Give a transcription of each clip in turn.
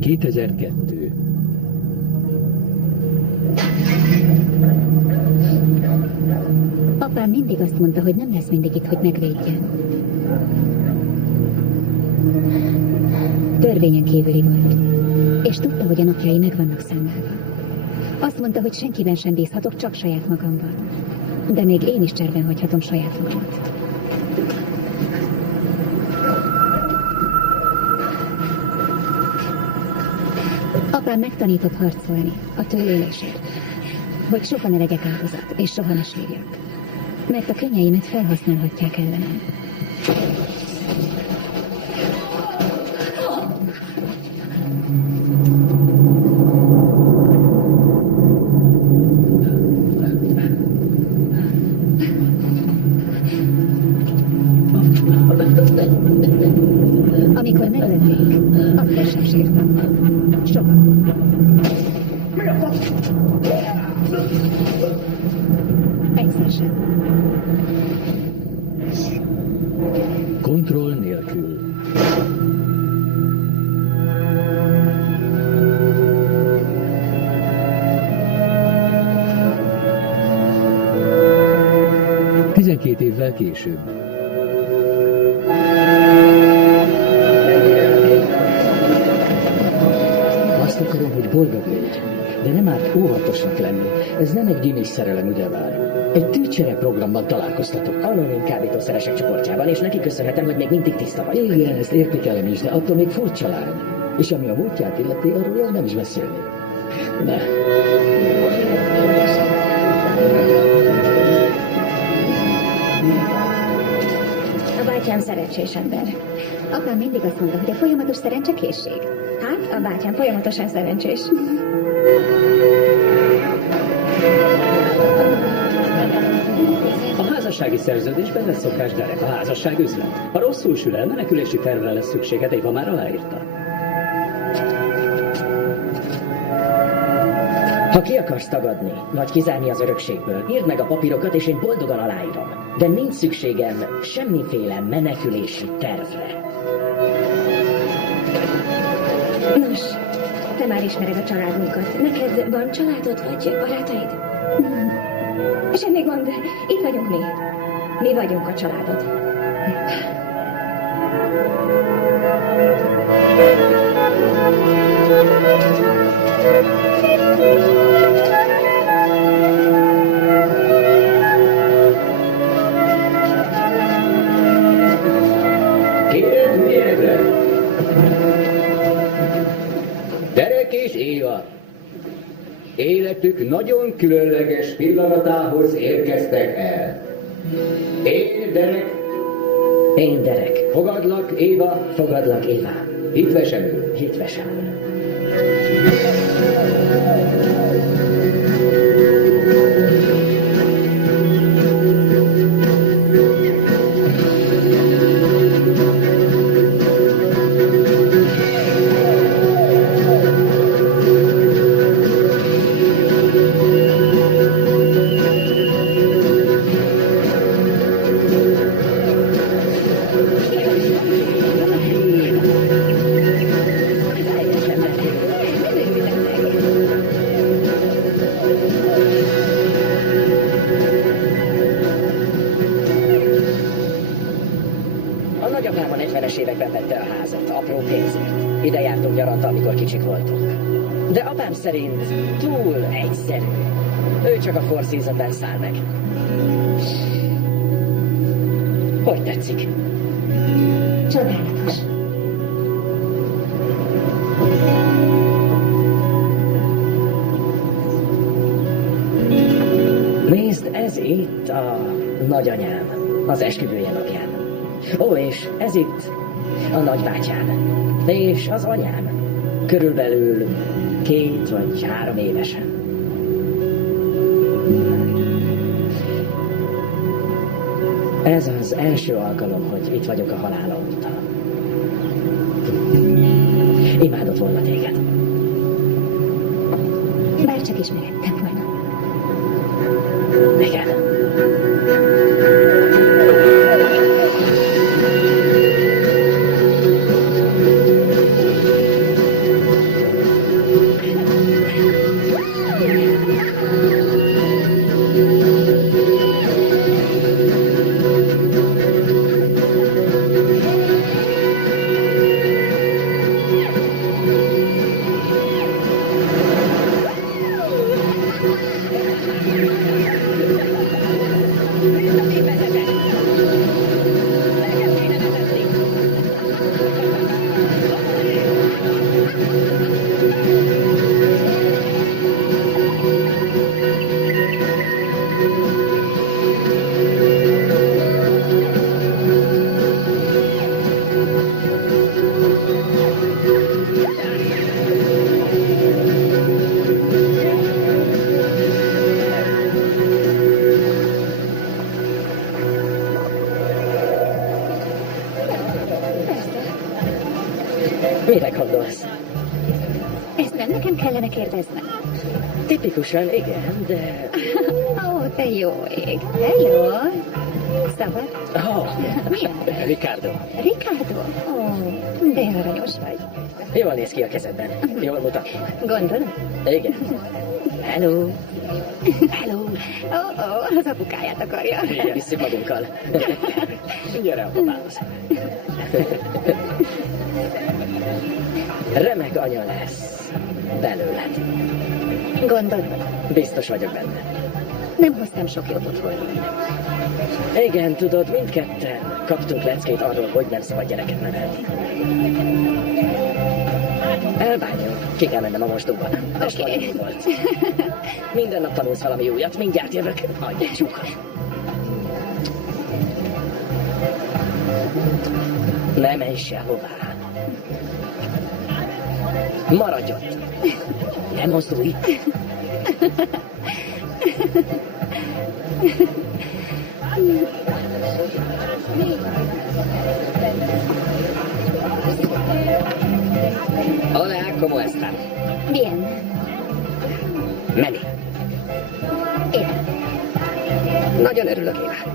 2002. Apám mindig azt mondta, hogy nem lesz mindig itt, hogy megvédjen. Törvényen kívüli volt, és tudta, hogy a napjai meg vannak számlálva. Azt mondta, hogy senkiben sem bízhatok, csak saját magamban. De még én is cserben hagyhatom saját magamat. Apám megtanított harcolni a túlélésért, hogy soha ne legyek áldozat, és soha ne sírjak. Mert a könnyeimet felhasználhatják ellenem. Amikor megölték, akkor sem sírtam. Soha. Egyszer sem. Kontroll nélkül. Tizenkét évvel később. Azt akarom, hogy boldog légy, de nem árt óvatosnak lenni. Ez nem egy gimis szerelem ugyebár. Egy tűcsere programban találkoztatok. Anonim kábítószeresek csoportjában, és neki köszönhetem, hogy még mindig tiszta vagyok. Igen, ezt értékelem is, de attól még furcsa lány. És ami a múltját illeti, arról nem is beszélni. Ne. A bátyám szerencsés ember. Apám mindig azt mondta, hogy a folyamatos szerencse készség. Hát, a bátyám folyamatosan szerencsés. A házassági szerződésben lesz szokás, Derek, a házasság üzlet. Ha rosszul sül el, menekülési tervre lesz szükséged, Éva már aláírta. Ha ki akarsz tagadni, vagy kizárni az örökségből, írd meg a papírokat, és én boldogan aláírom. De nincs szükségem semmiféle menekülési tervre. Nos, te már ismered a családunkat. Neked van családod, vagy barátaid? Semmi gond, itt vagyunk mi. Mi vagyunk a családod. Kérem, miért? Derek és Éva. Életük nagyon különleges pillanatához érkeztek el. Én Derek. Én Derek. Fogadlak, Éva. Fogadlak, Éva. Hitvesemül. Hitvesemül. A nagyapám a 40-es években vette a házat, apró pénzért. Ide jártunk nyaranta, amikor kicsik voltunk. De apám szerint túl egyszerű. Ő csak a Four Seasonben száll meg. Hogy tetszik? Csodálatos. Nézd, ez itt a nagyanyám, az esküvője napján. Ó, és ez itt a nagybátyám, és az anyám, körülbelül 2 vagy 3 évesen. Ez az első alkalom, hogy itt vagyok a halála óta. Imádott volna téged. Bárcsak ismerettem volna. Igen. Mire gondolsz? Ezt nem nekem kellene kérdeznem. Tipikusan igen, de... Ó, te jó ég. Hello. Szabad? Oh, Milyen? Ricardo. Ricardo? Ó, de aranyos vagy. Jól néz ki a kezedben. Jól mutat. Gondolod? Igen. Hello. Hello. Ó, az apukáját akarja. Igen, visszük magunkkal. Gyere a papához. Remek anya lesz belőled. Gondolod? Biztos vagyok benne. Nem hoztam sok jót otthon. Igen, tudod, mindketten kaptunk leckét arról, hogy nem szabad gyereket nevelni. Elbánjuk, ki kell mennem a mosdóba. Oké. Volt. Minden nap tanulsz valami újat, mindjárt jövök. Adj egy csukot. Ne menj sehová. Maradj ott. Ne mozdulj. Hola, ¿cómo están? Bien. Meni. Éve. Nagyon örülök, Éva.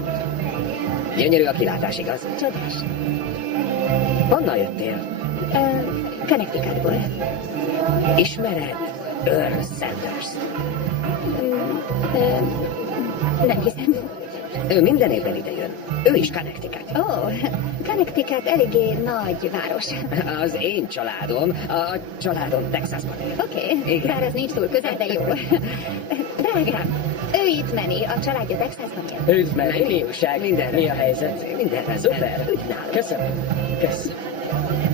Gyönyörű a kilátás, igaz? Csodás. Honnan jöttél? Connecticutból. Ismered Earl Sanders-t? Nem hiszem. Ő minden évben ide jön. Ő is Connecticut. Ó, Connecticut eléggé nagy város. Az én családom, a családom Texasban él. Oké, Igen. bár az nincs túl közel, de jó. Drágám, ő itt Meni, a családja Texasban él. Üdv, Meni, mi újság? Minden. Mi a helyzet? Minden rendben. Szuper. Üdv nálunk. Köszönöm. Kösz.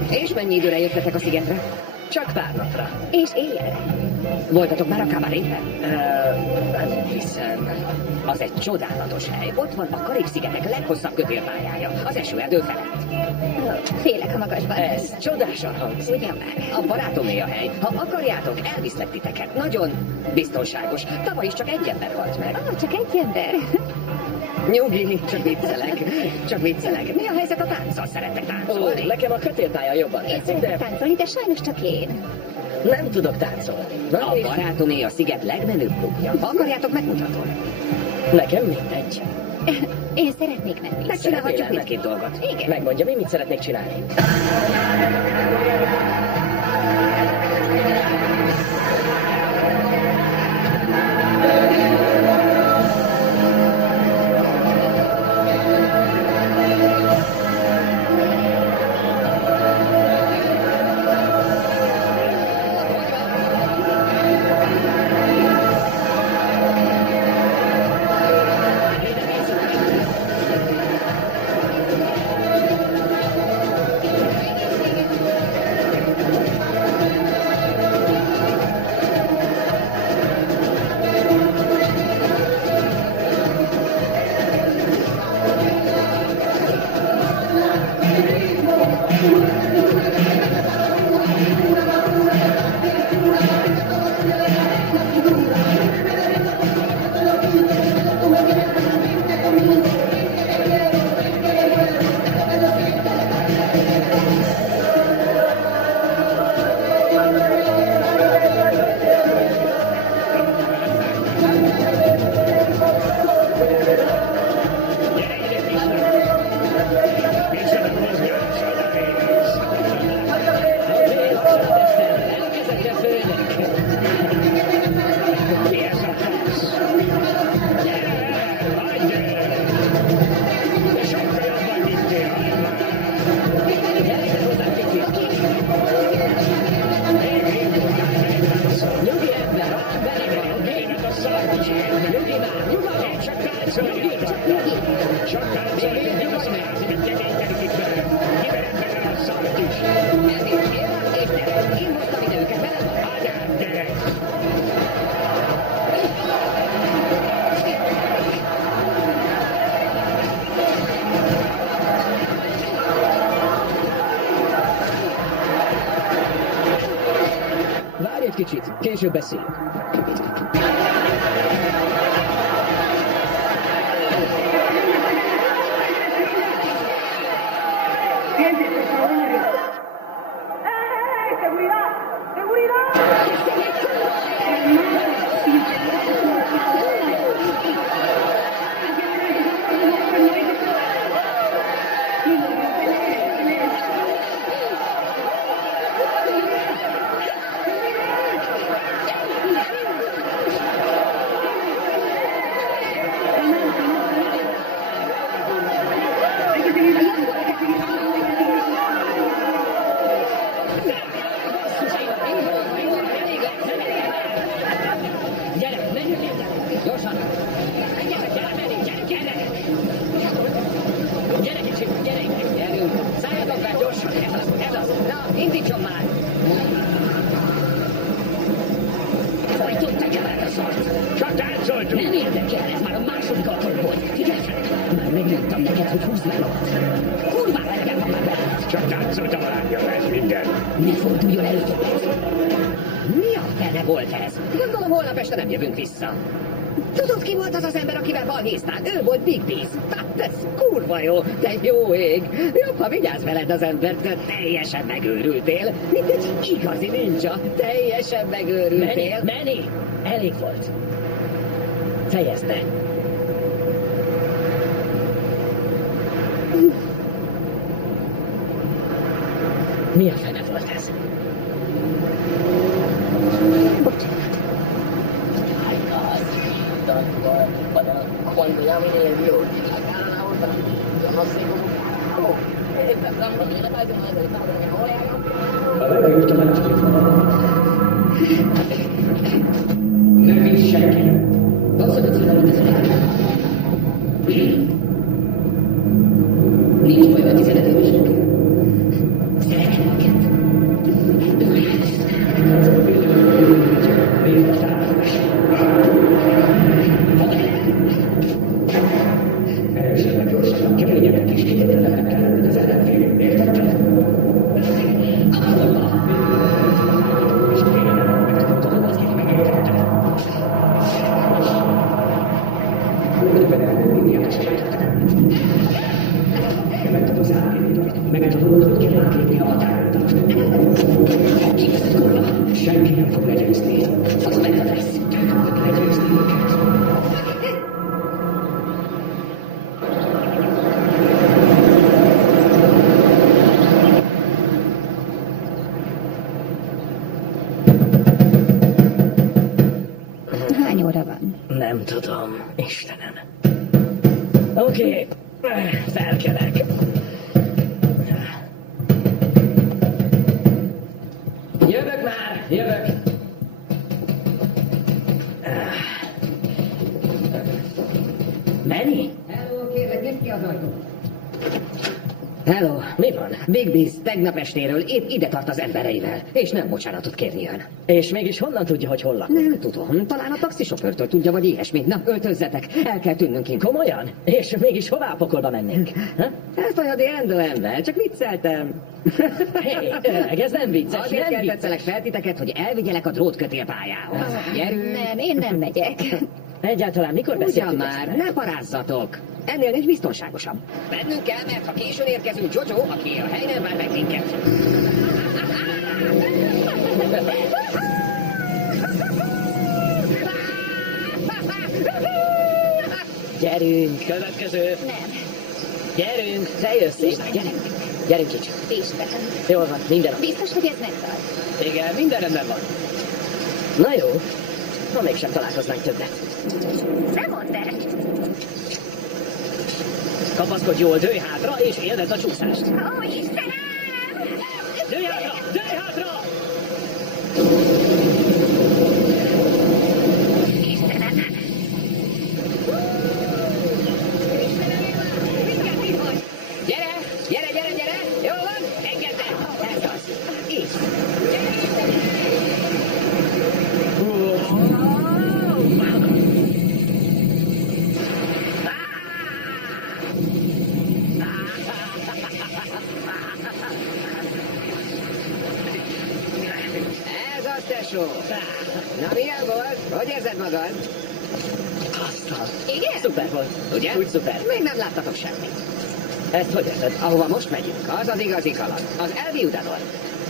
És mennyi időre jöttetek a szigetre? Csak pár napra. És éjjel. Voltatok már a kabarétben? Nem hiszem. Az egy csodálatos hely. Ott van a Karib-szigetek leghosszabb kötélpályája, az esőerdő felett. Félek a magasban. Ez csodásan hangzik. Ugyan már. A barátomé a hely. Ha akarjátok, elviszlek titeket. Nagyon biztonságos. Tavaly is csak egy ember halt meg. Csak egy ember. Nyugi, csak viccelek. Csak viccelek. Mi a helyzet a tánccal? Szerettek Ó, táncolni? nekem a kötélpálya jobban Én tetszik, szeretek de táncolni, de sajnos csak én. nem tudok táncolni. Na, A barátomé a sziget legmenőbb klubja. Ha akarjátok, megmutatom. nekem mindegy. Én szeretnék menni. Megcsinálhatjuk Szeretnél mindkét dolgot. Igen. Megmondja, mi mit szeretnék csinálni. Várj egy kicsit, később beszélünk. Gyere, menjünk innen! Gyorsan! Gyere, menjünk, gyere! Gyere kicsit, gyerünk! Szálljatok be, gyorsan! Ez az! Na, indítson már! Folytottak el a szart! Csak táncoltunk! Nem érdekel, ez már a második alkalom volt! Figyeljenek! Már megmondtam neked, hogy húzd meg magad! Kurvára engem van már be! Csak táncoltam a lányom, ez minden. Ne forduljon elő többet! Mi a fene volt ez? Gondolom holnap este nem jövünk vissza. Tudod, ki volt az az ember, akivel balhéztál? Ő volt Big Beast. Hát ez kurva jó, te jó ég. Jobb, ha vigyázz veled az embert, te teljesen megőrültél. Mint egy igazi ninja. Teljesen megőrültél. Manny! Elég volt. Fejezd be. Mi a fene volt ez? A levegőt a másik. Nem nincs senki. Nincs baj a 15 évesek. Szeretem őket. Erősen meggyorsítom, keményebben is kitételnek kell, hogy az ellenfél. Értetted? És kérem, megtudod, az én megértetted. Úrben mindjárt segítettem. Megtudod az állítőt, megtudod, hogy kell átlépni a határodat. Ki ez a kurva? Senki nem fog legyőzni. Az meg lesz. Te fogod legyőzni őket. Hány óra van? Nem tudom, Istenem. Oké, felkelek. Jövök már, jövök. Manny? Hello, kérlek, nyisd ki az ajtót. Hello. Mi van? Big Beast tegnap estéről épp ide tart az embereivel, és nem bocsánatot kérni jön. És mégis honnan tudja, hogy hol lakok? Nem tudom, talán a taxisofőrtől tudja, vagy ilyesmi. Na, öltözzetek, el kell tűnnünk innen. Komolyan? És mégis hová a pokolba mennénk? Ha? Ezt olyan Endo ember, csak vicceltem. Hé, öreg, ez nem vicces, Azért nem vicces. keltettelek fel titeket, hogy elvigyelek a drótkötélpályához. Gyerünk! Nem, én nem megyek. Egyáltalán mikor Ugyan beszéltük már, ezt? ne parázzatok! Ennél nincs biztonságosabb. Bennünk kell, mert ha későn érkezünk, Jojo, aki a hely nem vár meg minket. Gyerünk, következő. Nem. Gyerünk, te jössz én. Gyerünk. Gyerünk kicsit. Istenem. Jól van, minden. Biztos, hogy ez megtart? Igen, minden rendben van. Na jó, ha mégsem találkoznánk többet. Nem mondd ezt. Kapaszkodj jól, dőj hátra, és élvezd a csúszást. Ó, Istenem! Dőj hátra! Dőj hátra! Istenem! Gyere! Gyere, gyere, gyere! Jól van? Engedd el! Ez az. Így. Ez az, tesó. Na, milyen volt? Hogy érzed magad? Igen? Szuper volt. Ugye? Úgy szuper. Még nem láttatok semmit. Ezt hogy érted? Ahova most megyünk, az az igazi kaland. Az Elvi Udadon.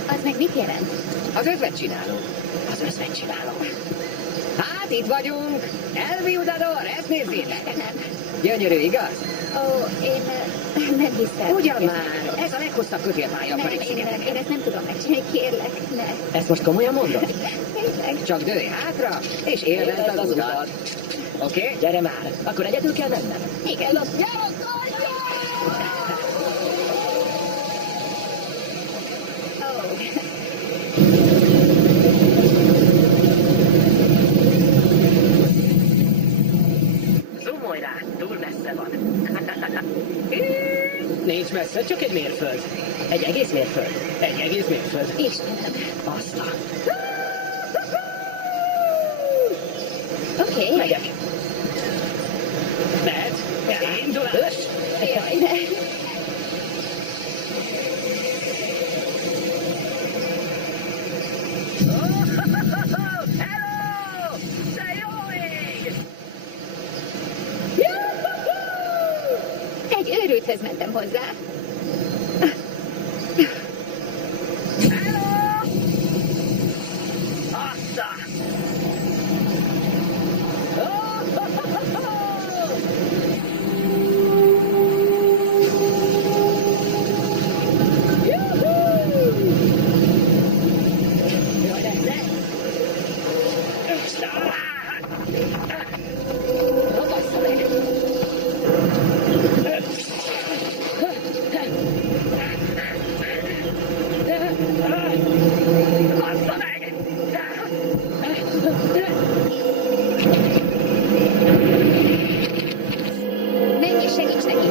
Az meg mit jelent? Az özvegycsináló. Az özvegycsináló. Hát itt vagyunk. Elvi Udador, ezt nézzétek. Nem. Gyönyörű, igaz? Ó, én nem hiszem. Ugyan már, ez a leghosszabb kötélpálya a Nem, Karib-szigeteken. én ezt nem tudom megcsinálni, kérlek, ne. Ezt most komolyan mondod? Tényleg. Csak dőlj hátra, és élvezd az utat. Oké? Gyere már, akkor egyedül kell mennem. Igen. Ó, Zoomolj rá, túl messze van. Nincs messze, csak egy mérföld. Egy egész mérföld. Egy egész mérföld. Istenem. Azt a... Oké. Megyek. Mehet? Indulás! Jaj, de... Hello! De jó ég! Egy őrülthez mentem hozzá. Assza! Bassza meg! Menj és segíts neki.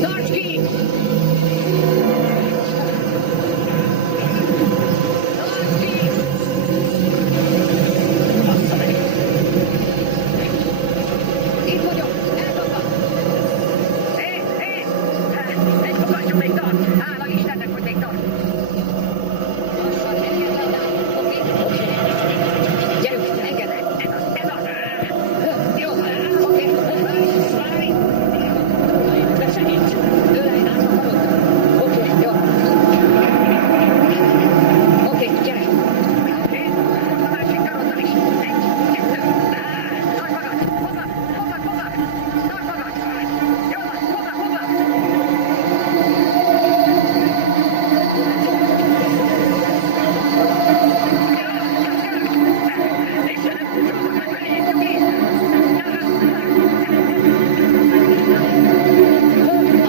Tarts ki! Tarts ki! Bassza meg! Itt vagyok! Eldobtam! Hé! Egy fogastyú még tart! Hála Istennek, hogy még tart! Lassan, engedd le a oké? Gyerünk, engedd le! Ez az! Jó, oké, várj! De segíts! Ülj, át akarod? Oké, jó. Oké, gyere! Oké, most a másik karoddal is. Egy, kettő, tarts magad! Fogad! Tarts magad! Jó van, fogad!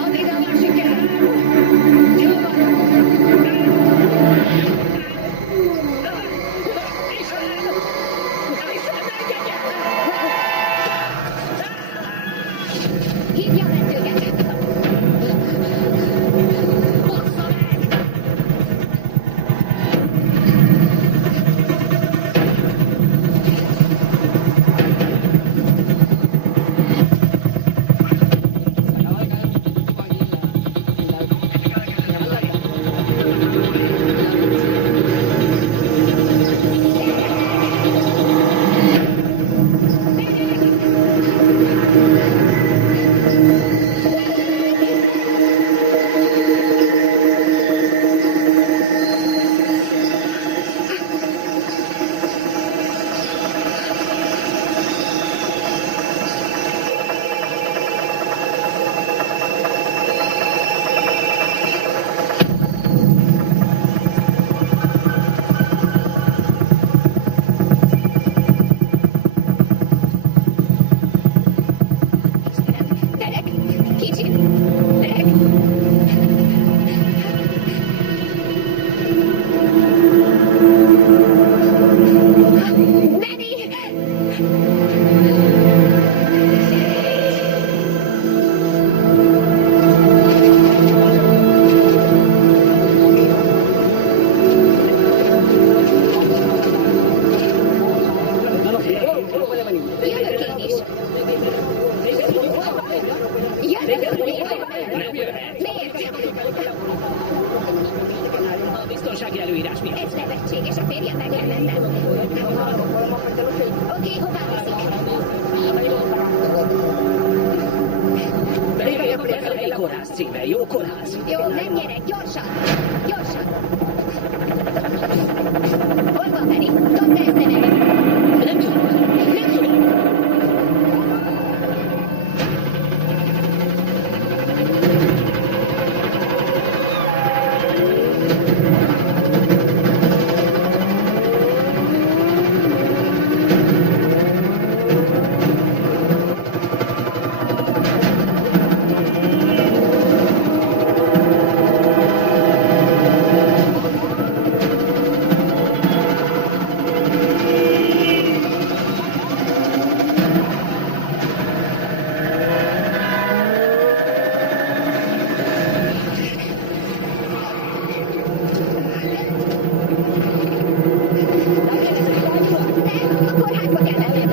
Addig a másik kezed! Jó van! Istenem! Engedje! Hívja a mentőket. Bassza meg! Derek, kicsit. Derek. Danny! Jövök én is. Jövök én. Nem jöhet. Miért? A biztonsági előírás miatt. Ez nevetséges, a férjem meg kell mennem. Oké, hová viszik? Belépjél a helyi kórház címe, jó kórház. Jó, menjenek, gyorsan! Gyorsan! Hol van Penny? Dobd ezt be neki! Nem tudom, nem tudom. A kórházba kell menni!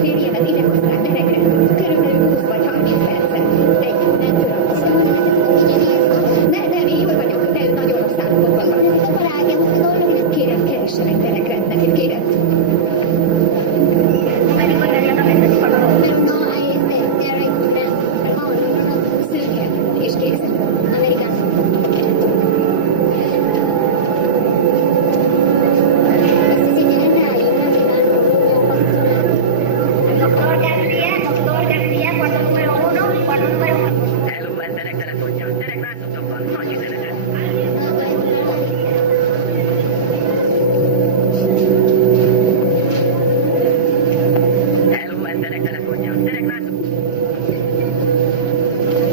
Férjemet idehozták gyerekre. Körülbelül 20 vagy 30 percet. Egy mentőautó. Nem, én jól vagyok, de ő nagyon rossz állapotban van. Kérem, keressenek gyerekrendnek, kérem. Szőke, és kész. Hello, emberek telefonja. Gyerek látottam van, nagy üzenetet. Hello, emberek telefonja. Gyerek látottam.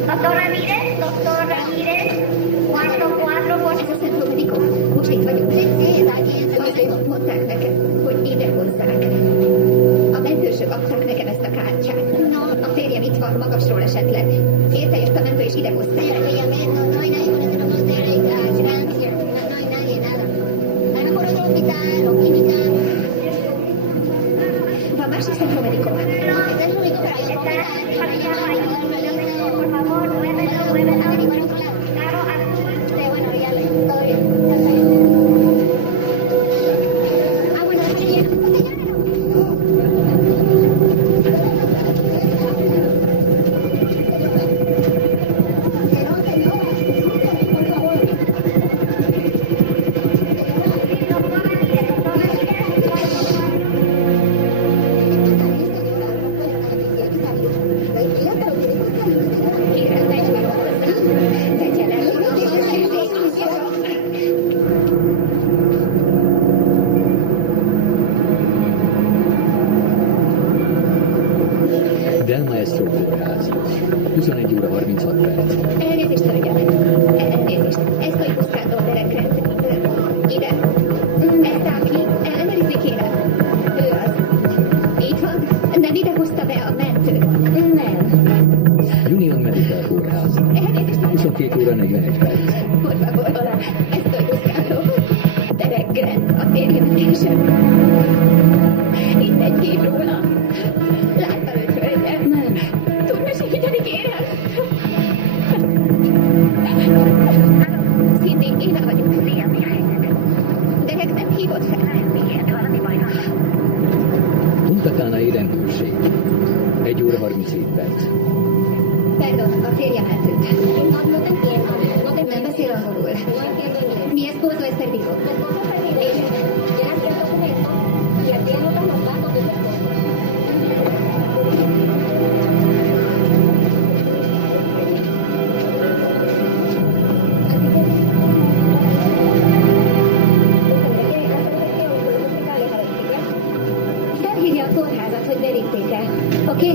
Doctor Ramírez, 4-4, ez a Centro Medico. Most itt vagyunk. Azért mondták nekem, hogy ide hozzák. A mentősök adták nekem ezt a kártyát. A férjem itt van, magasról esett le. Érte jött a mentő és ide hozták. Van másik Centro Medico. Kérem, menj már hozzá. Tegye le. Del Maestro kórház. 21 óra 36 perc. Elnézést, hölgyem. Elnézést. Ez a Buscando gyerekrend. Ide. Ezt Áki. Ellenőrizni kérem. Ő az. Itt van. Nem ide hozta be a mentő. Nem. Union Medical kórház. Elnézést, hölgyem. 22 óra 41 perc. Por favor, hola. Estoy buscando. Derek Grant, a férjemet keresem. Itt egy kép róla. Látta őt, hölgyem? Nem. Tudna segíteni, kérem? Cindy, én vagyok. Szia, mi a helyzet? Derek nem hívott fel. Miért? Valami baj van? Punta Cana élen külség. 1 óra 37 perc. Pardon, a férjem eltűnt. Nem beszél angolul. Mi esposo es perdido. Felhívja a kórházat, hogy beritték el. Oké?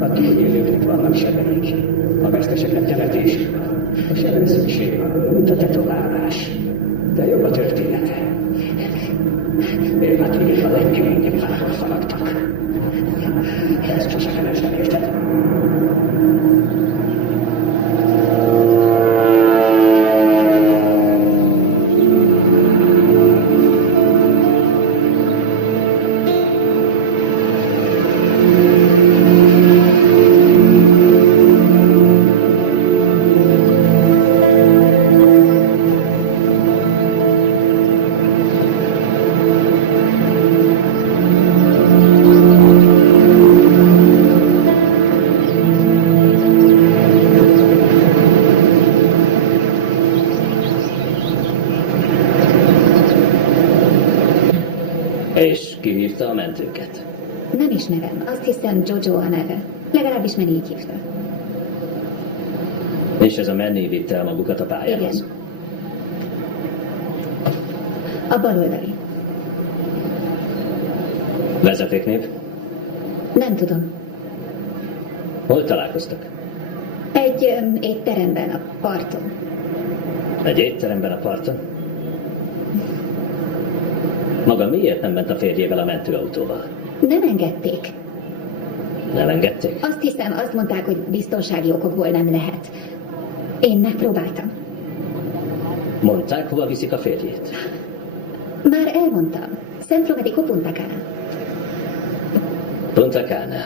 A túlélőknek vannak sebeik, a veszteseket temetésük van. Most erre szükség van, mint a tetoválás. De jobb a története. Évad végig a legkeményebb falakot falaktak. Ezt sose felestem, érted? És kihívta a mentőket. Nem ismerem, azt hiszem Jojo a neve. Legalábbis meg így hívta. És ez a menné vitte el magukat a pályához. Igen. A baloldali. Vezetéknév? Nem tudom. Hol találkoztak? Egy étteremben a parton. Egy étteremben a parton? Maga miért nem ment a férjével a mentőautóval? Nem engedték. Nem engedték? Azt hiszem, azt mondták, hogy biztonsági okokból nem lehet. Én megpróbáltam. Mondták, hova viszik a férjét? Már elmondtam. Centro Medico Punta Cana. Punta Cana.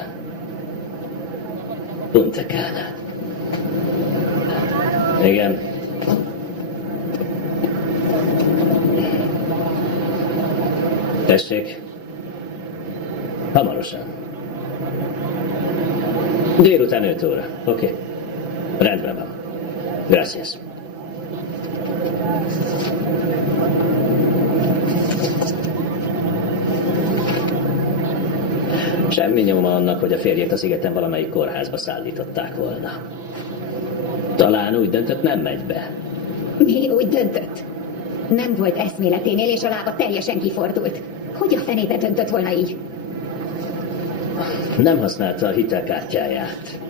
Punta Cana. Igen. Tessék. Hamarosan. Délután 5 óra. Oké. Rendben van. Gracias. Semmi nyoma annak, hogy a férjét a szigeten valamelyik kórházba szállították volna. Talán úgy döntött, nem megy be. Mi úgy döntött? Nem volt eszméleténél, és a lába teljesen kifordult. Hogy a fenébe döntött volna így? Nem használta a hitelkártyáját.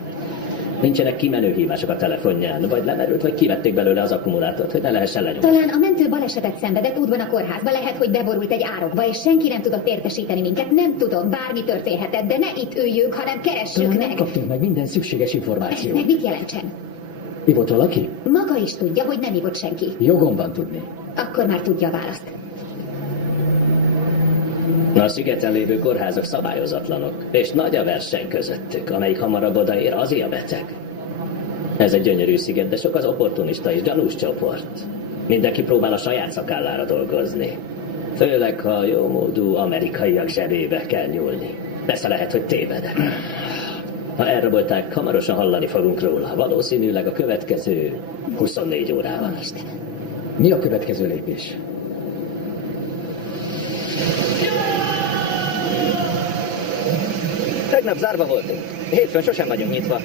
Nincsenek kimenő hívások a telefonján, vagy lemerült, vagy kivették belőle az akkumulátort, hogy ne lehessen lenyomni. Talán a mentő balesetet szenvedett útban a kórházba, lehet, hogy beborult egy árokba, és senki nem tudott értesíteni minket. Nem tudom, bármi történhetett, de ne itt üljünk, hanem keressük Talán meg. nem kaptunk meg minden szükséges Ez információt. meg mit jelentsen? Ivott valaki? Maga is tudja, hogy nem ivott senki. Jogom van tudni. Akkor már tudja a választ. A szigeten lévő kórházak szabályozatlanok, és nagy a verseny közöttük, amelyik hamarabb odaér, az a beteg. Ez egy gyönyörű sziget, de sok az opportunista és gyanús csoport. Mindenki próbál a saját szakállára dolgozni. Főleg, ha a jómódú amerikaiak zsebébe kell nyúlni. Persze lehet, hogy tévedek. Ha elrabolták, hamarosan hallani fogunk róla. Valószínűleg a következő 24 órában. Istenem. Mi a következő lépés? Tegnap zárva voltunk. Hétfőn sosem vagyunk nyitva.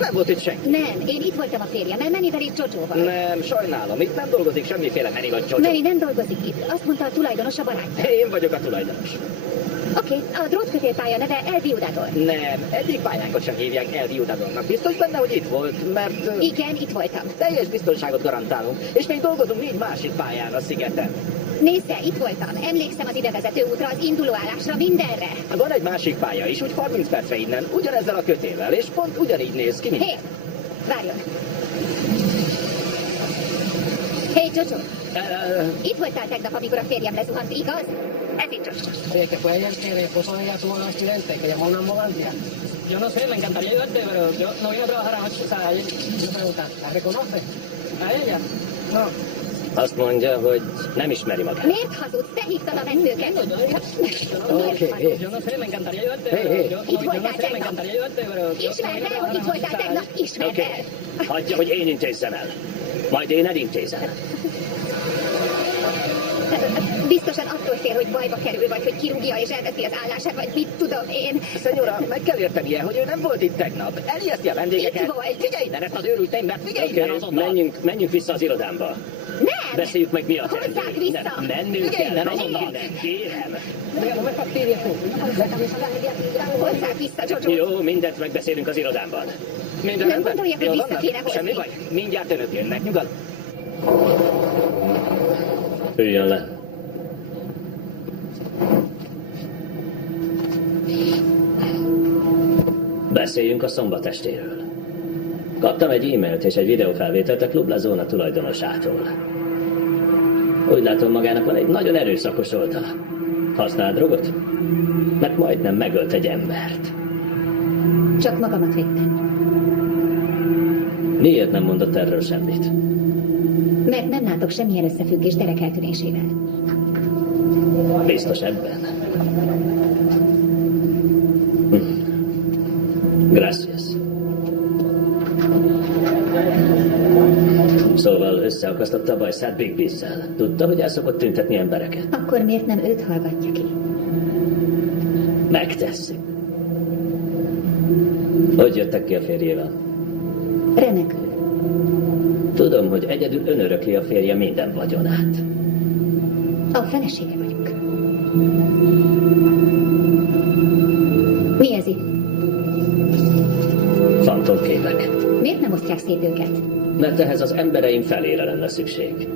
Nem volt itt senki. Nem, én itt voltam a férjemmel, Menivel és Jojoval. Nem, sajnálom, itt nem dolgozik semmiféle Meni vagy Jojo. Meni nem dolgozik itt. Azt mondta a tulajdonos a barátja. Én vagyok a tulajdonos. Oké, a drótkötélpálya neve El Diudador. Nem, egyik pályánkat sem hívják El Diudadornak. Biztos benne, hogy itt volt, mert Igen, itt voltam. teljes biztonságot garantálunk, és még dolgozunk 4 másik pályán a szigeten. Nézze, itt voltam. Emlékszem az idevezető útra, az indulóállásra, mindenre. Van egy másik pálya is, úgy 30 percre innen, ugyanezzel a kötéllel, és pont ugyanígy néz ki, mint... Hé, várjon. Hé, Jojo, itt voltál tegnap, amikor a férjem lezuhant, igaz? Ez itt Jojo. Oye, ¿te puedes ir que mi esposo ya tuvo un accidente, que llamó a una ambulancia? Yo no sé, me encantaría ayudarte, pero yo no vine a trabajar anoche, o sea, ayer yo pregunta, ¿la reconoce? ¿A ella? No. Azt mondja, hogy nem ismeri magát. Miért hazudsz? Te hívtad a mentőket? Oké, hé. Yo no sé, me encantaría ayudarte, Hey, pero hey. yo Itt no voltál sé, me tegnap. encantaría ayudarte, pero yo no Ismerd vine a el, hogy trabajar itt voltál anoche, o sea, tegnap. Ismerd Oké. el. Hagyja, hogy én intézzem el. Majd én elintézem. Biztosan attól fél, hogy bajba kerül, vagy hogy kirúgja és elveszi az állását, vagy mit tudom én. Szenyora, meg kell értenie, hogy ő nem volt itt tegnap. Elijeszti a vendégeket. Itt volt. Figyelj innen ezt az őrült embert, figyelj Oké, innen azonnal. menjünk vissza az irodámba. Nem, Beszéljük meg, mi a Hozzák teendő. vissza! Nem, mennünk kell, nem azonnal. Kérem. Hozzák vissza, Jojo! Jó, mindent megbeszélünk az irodámban. Minden Nem rendben? gondolja, hogy Jól vissza van? kéne hozni? Semmi baj. Mindjárt önök jönnek, nyugalom. Üljön le. Beszéljünk a szombatestéről. Kaptam egy e-mailt és egy videófelvételt a Club La Zona tulajdonosától. Úgy látom, magának van egy nagyon erőszakos oldala. Használ drogot? Mert majdnem megölt egy embert. Csak magamat védtem. Miért nem mondott erről semmit? Mert nem látok semmilyen összefüggés Derek eltűnésével. Biztos ebben? Gracias. Szóval összeakasztotta a bajszát Big Bizzel. Tudta, hogy el szokott tüntetni embereket. Akkor miért nem őt hallgatja ki? Megteszi. Hogy jöttek ki a férjével? Remekül. Tudom, hogy egyedül ön örökli a férje minden vagyonát. A felesége vagyok. Mi ez itt? Fantomképek. Miért nem osztják szét őket? Mert ehhez az embereim felére lenne szükség.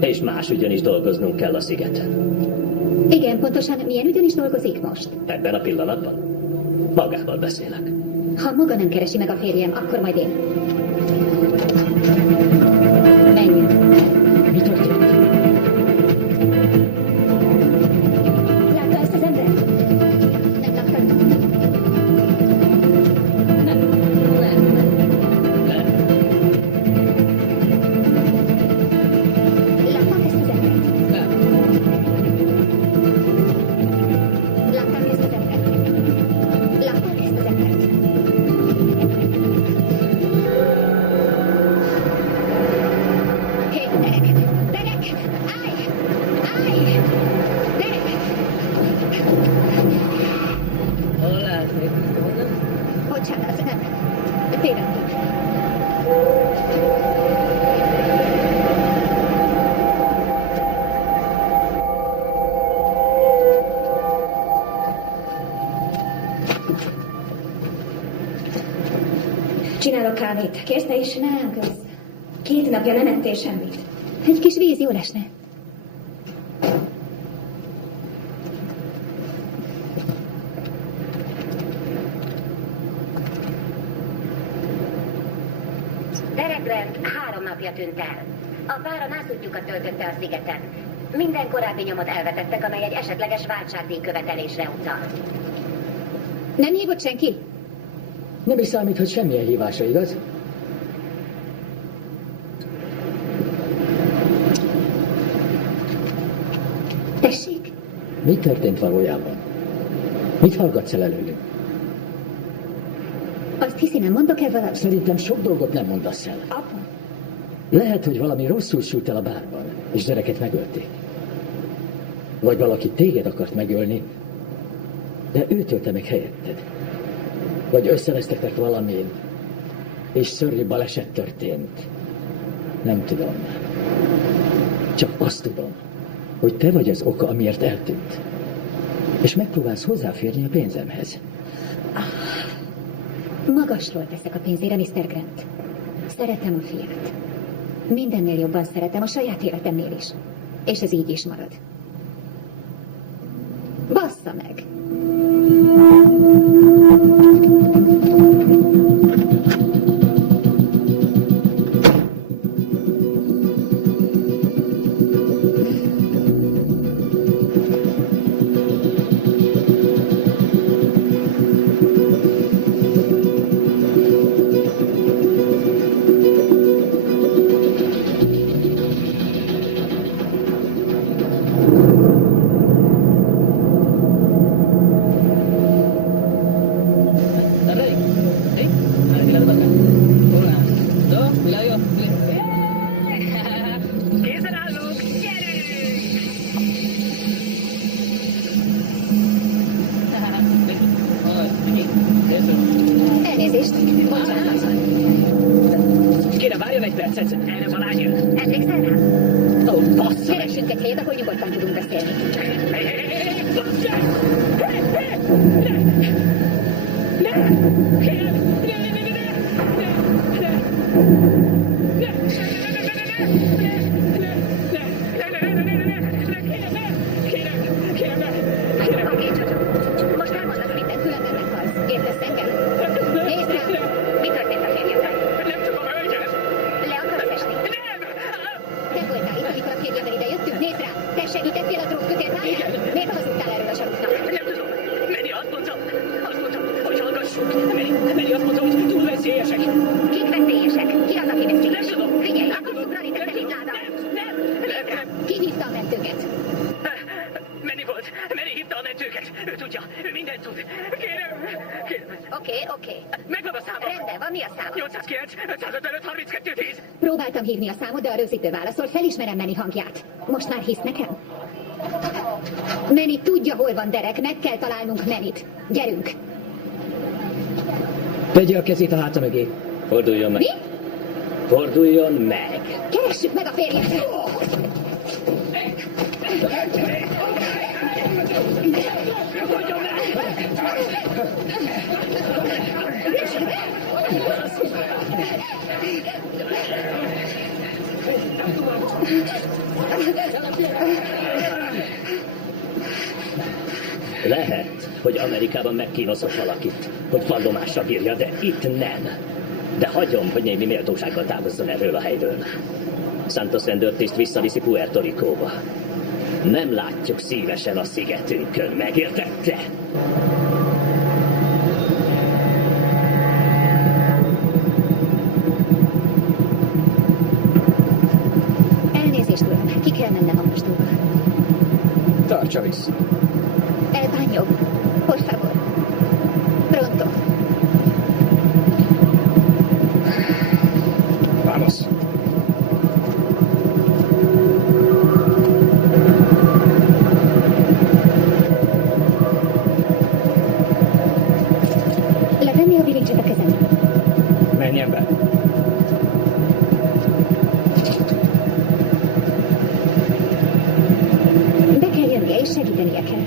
És más ügyön is dolgoznunk kell a szigeten. Igen, pontosan milyen ügyön is dolgozik most? Ebben a pillanatban? Magával beszélek. Ha maga nem keresi meg a férjem, akkor majd én. Menjünk. Mi történt? Látta ezt az embert? Nem láttad? Nem. Láttam ezt az embert? Nem. Láttam ezt az embert? Láttam ezt az embert? Hé, Derek! Derek! Állj! Állj! Derek! Hol látni? Bocsánat, nem. Tévedtem. Csinálok kávét. Kérsz te is? Nem, kösz. 2 napja nem ettél semmit. Egy kis víz jól esne. Derek Brent 3 napja tűnt el. A pár a nászútjukat töltötte a szigeten. Minden korábbi nyomot elvetettek, amely egy esetleges váltságdíj követelésre utal. Nem hívott senki? Nem is számít, hogy semmilyen hívása, igaz? Tessék? Mi történt valójában? Mit hallgatsz el előlünk? Azt hiszi, nem mondok el valamit? Szerintem sok dolgot nem mondasz el. Apa? Lehet, hogy valami rosszul sült el a bárban, és gyereket megölték. Vagy valaki téged akart megölni, de ő tölte meg helyetted. Vagy összevesztetek valamin, és szörnyű baleset történt. Nem tudom. Csak azt tudom, hogy te vagy az oka, amiért eltűnt. És megpróbálsz hozzáférni a pénzemhez. Magasról teszek a pénzére, Mr. Grant. Szeretem a fiát. Mindennél jobban szeretem, a saját életemnél is. És ez így is marad. Bassza meg! Készen állunk! Gyerünk! Elnézést, bocsánat. Kérem, várjon egy percet. Erre a lány jön. Emlékszel rá? Ó, tudunk beszélni. Oké, csak most elmondasz mindent, különben meghalsz. Értesz engem? Nézd rám! Mi történt a férjemmel? Le akarsz esni? Te voltál itt, amikor a férjemmel ide jöttünk? Nézd rám! Te segítettél a drogkötérnáján? Miért hazudtál erről a saroknak? Nem tudom. Meni azt mondta, hogy hallgassuk. Meni azt mondta, hogy túl veszélyesek. Kik veszélyesek? Ki az, aki veszélyes? Nem tudom. Figyelj, akarsz ugrani, te szerintádat? Nem. Nézd rám! Ki hívta a mentőket? Meni volt. Meni hívta a mentőket. Ő tudja. Ő mindent tud. Kérem. Oké. Megvan a száma. Rendben van, mi a száma? 809, 555, 32, 10. Próbáltam hívni a számot, de a rögzítő válaszol, felismerem Manny hangját. Most már hisz nekem? Manny tudja, hol van Derek, meg kell találnunk Mannyt. Gyerünk! Tegye a kezét a háta mögé. Forduljon meg. Mi? Forduljon meg. Keressük meg a férjet! Lehet, hogy Amerikában megkínozhat valakit, hogy vallomásra bírja, de itt nem. De hagyom, hogy némi méltósággal távozzon erről a helyről. Santos rendőrtiszt visszaviszi Puerto Ricóba. Nem látjuk szívesen a szigetünkön, megértette? Elnézést, uram, ki kell mennem a mostóba. Tartsa vissza. El baño, por favor. Pronto. Vamos. Levenni a bilincset a kezemre. Menjen be. Be kell jönnie, és segítenie kell.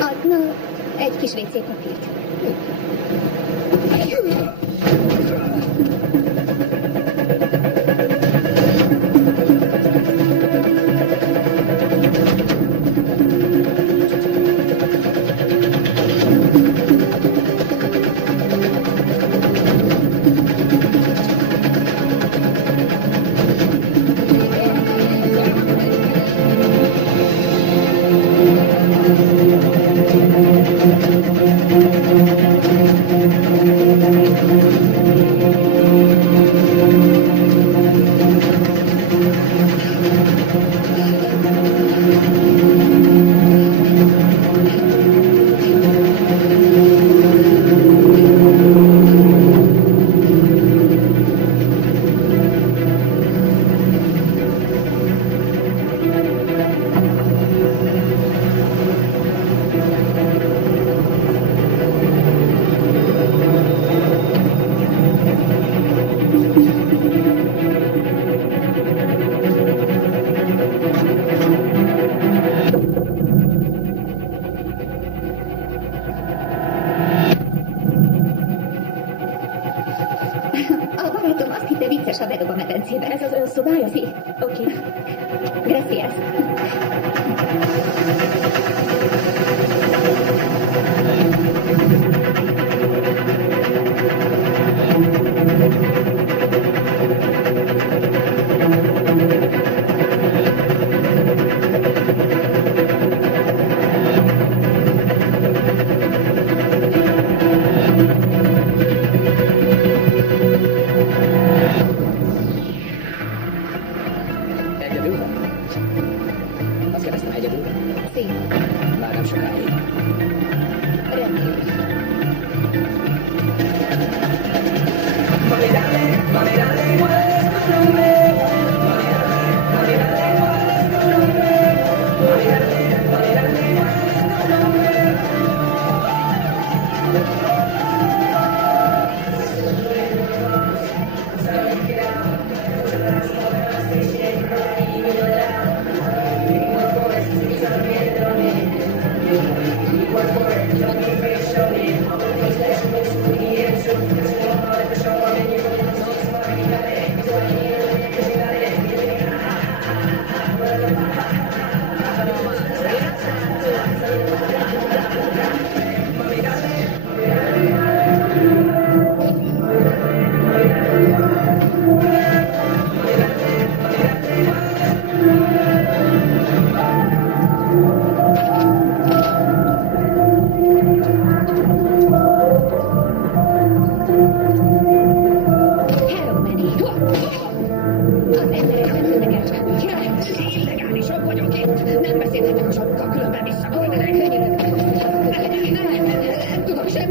Adna egy kis WC papírt. A barátom azt hitte vicces, ha bedob a medencébe. Ez az ön szobája? Sí. Oké. Gracias.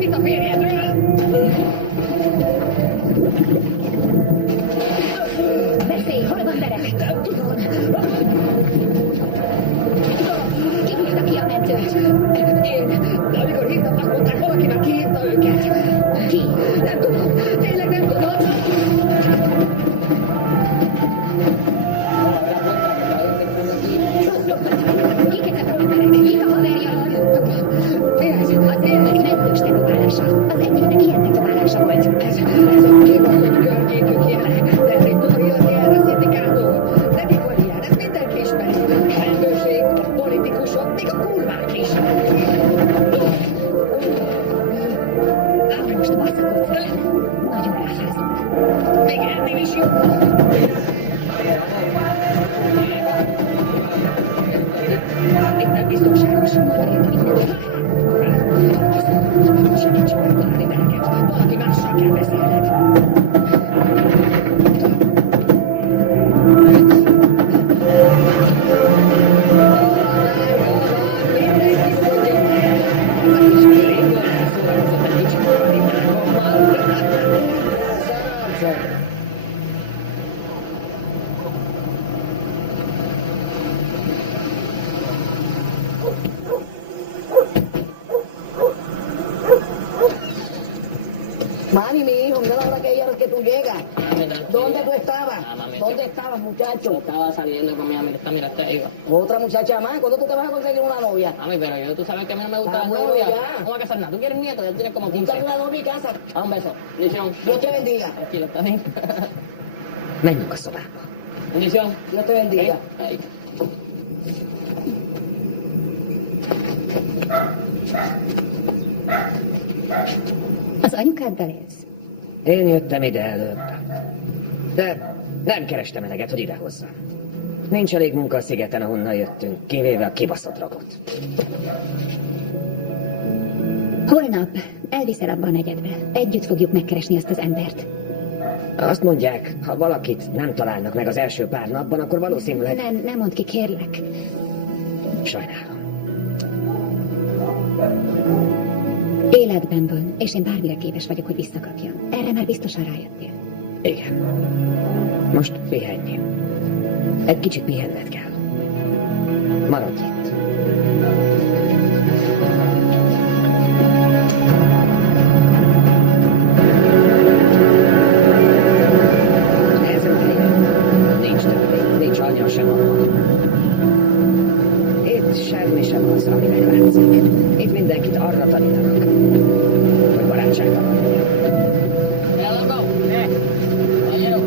itt a férjedről! Beszélj, hol van Derek? Tudom. Ki hívta ki a mentőt? Én, de amikor hívtam, azt mondták, valaki már kihívta őket. Ki? Nem tudom, tényleg nem tudom. Kik ezek a emberek? Kik a haverja? Mi ez? Az elmeri mentős tetoválása. Az egyiknek ilyen tetoválása volt. Ez a kibaszott környékük jelen. Territória Sierra Sindicato. Nekik van ilyen, ezt mindenki ismeri. A rendőrség, a politikusok, még a kurvák is. Hát most baszakodsz. Nagyon ráházunk. Még ennél is jobb. Itt nem biztonságos. Segíts megtalálni Dereket. Valaki mással kell beszélned. Mami, mi hijo, mira la hora que ella que tú llegas. Mami, ¿Dónde tú estabas? mami. ¿Dónde estabas, muchacho? Estaba saliendo con mi amiga, mira, te digo. Otra muchacha más. ¿Cuándo tú te vas a conseguir una novia? Mami, pero tú sabes que a mí no me gusta la bueno, novia. ya. No va a casar nada. Tú quieres nieto, ya tienes como 15. Busca una novia y casa. A un beso. Bendición. Dios te bendiga. Tranquilo, está bien. Menjünk a szobába. Bendición. Dios te bendiga. Ahí. Az anyukáddal élsz? Én jöttem ide előbb. De nem kerestem eleget, hogy idehozzam. Nincs elég munka a szigeten, ahonnan jöttünk, kivéve a kibaszott rabot. Holnap elviszel abba a negyedbe. Együtt fogjuk megkeresni azt az embert. Azt mondják, ha valakit nem találnak meg az első pár napban, akkor valószínűleg... Nem mondd ki, kérlek. Sajnálom. Életben van, és én bármire képes vagyok, hogy visszakapjam. Erre már biztosan rájöttél. Igen. Most pihenjél. Egy kicsit pihenned kell. Maradj itt. Ezen a helyen nincs többé, nincs anya sem apa. Itt semmi sem az, aminek látszik. Itt mindenkit arra tanítanak, hogy barátságtalan legyen. Ya, loco. Caballero.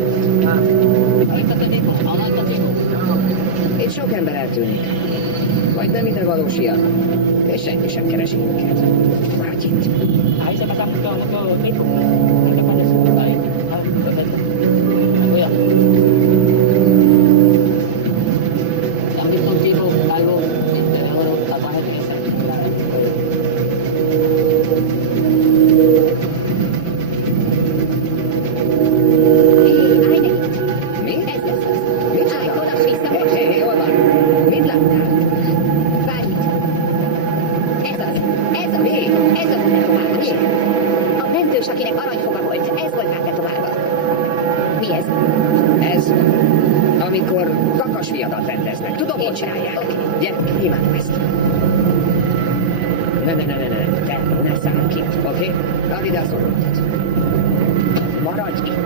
Ahorita te digo. Ahorita te digo. Itt sok ember eltűnik. Vagy nem ide valósiak, és senki sem keresi őket. Maradj itt. Ahí se pasa mucho tiempo. Ahí te pones ahí. Ah, perfecto. Cuidado. También contigo algo de oro, tatuaje de esa. Állj meg itt! Mi? Ez lesz az. Micsoda? Állj, holnap vissza. Hé, hol van? Mit láttál? Várj itt. Ez az. Ez a Mi? Ez az a tetoválás. Mi? A mentős, akinek aranyfoga volt, ez volt már tetoválva. Mi ez? Ez, amikor kakas viadat rendeznek. Tudom, hogy csinálják. Oké. Gyere, imádom ezt. Ne szállj ki, oké? Radd ide a szorultat. Maradj itt.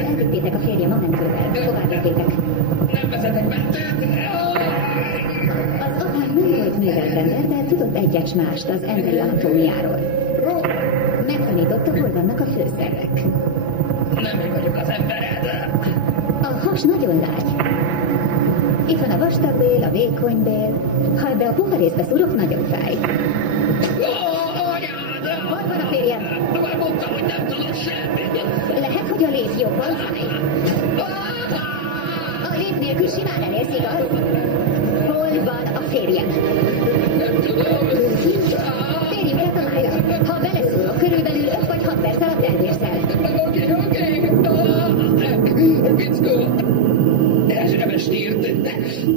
Elvittétek a férje mamentővel. Hová vittétek? Nem vezetek mentőt! Az apám nem volt művelt ember, de tudott egyet mást az emberi anatómiáról. Megtanította, hol vannak a főszervek. Nem én vagyok az embered! A has nagyon lágy. Itt van a vastag bél, a vékony bél. Ha ebbe a puha részbe szúrok, nagyon fáj. Anyád! Hol van a férjem? Már mondtam, hogy nem tudod semmit! Lehet, hogy a lét jobban fáj. A lét nélkül simán elérsz, igaz? Hol van a férjem? Nem tudom! Térjünk el tanára. Ha beleszúrok, körülbelül 5 vagy 6 perc alatt elvérzel. Oké. Fickó! Ezremes írt.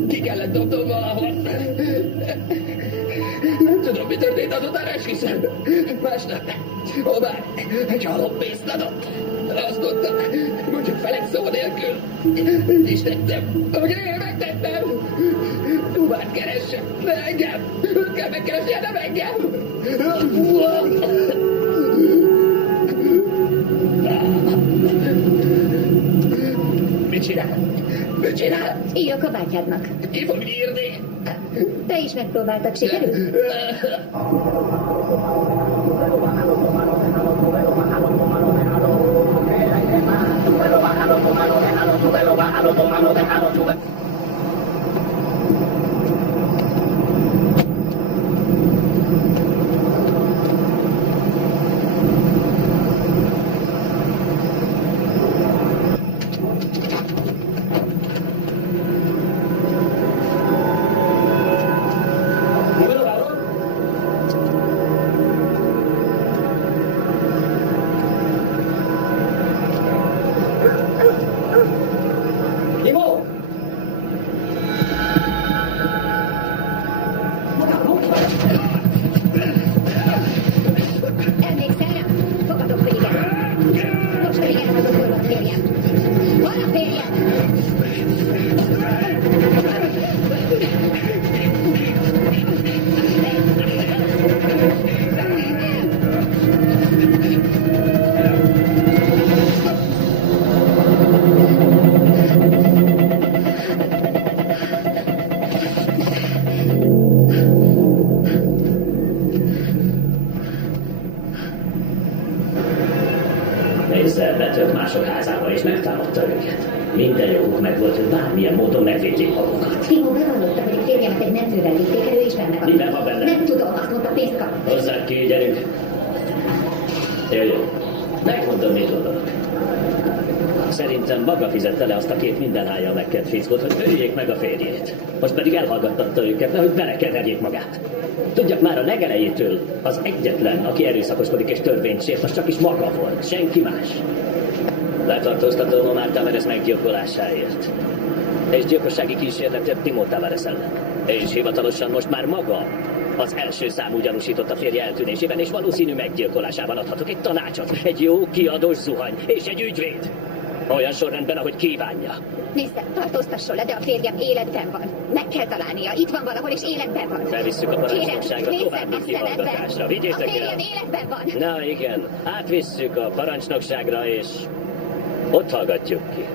Ki kellett dobnom valahol. Nem tudom, mi történt azután, esküszöm. Másnap, Omar egy halomvészt adott. Azt mondta, hogy csak felek szó nélkül. És tettem, hogy én megtettem. Omart keresse, ne engem. Őt kell megkeresnie, nem engem. Mit csinál? Mit csinál? Írok a bátyádnak. Ki fog írni? Te is megpróbáltad, sikerült? Emlékszel rám? Fogadok, hogy igen. Most pedig elmondok, hol van a férjem. Hol a férjem? Nézzel, betört mások házába és megtámadta őket. Minden joguk meg volt, hogy bármilyen módon megvédjék magukat. Timo bevallotta, hogy férjemet egy mentővel vitték elő, és benne van. Miben van benne? Nem tudom, azt mondta, pénzt kap. Hozzák ki, gyerünk. Jó. Megmondom, mit gondolok. Szerintem maga fizette le azt a 2 mindenhájjal megkent fickót, hogy öljék meg a férjét. Most pedig elhallgattatta őket, nehogy belekeverjék magát. Tudjak, már a legelejétől az egyetlen, aki erőszakoskodik és törvényt sért, az csak is maga volt, senki más. Letartóztatom Omar Tavares meggyilkolásáért. És gyilkossági kísérletet Timo Tavares ellen. És hivatalosan most már maga az első számú gyanúsított a férje eltűnésében és valószínű meggyilkolásában adhatok egy tanácsot, egy jó kiadós zuhany és egy ügyvéd. Olyan sorrendben, ahogy kívánja. Nézze, tartóztasson le, de a férjem életben van. Meg kell találnia, itt van valahol, és életben van. Felvisszük a parancsnokságra további kihallgatásra. Vigyétek A el! férjem életben van. Na igen, átvisszük a parancsnokságra, és ott hallgatjuk ki.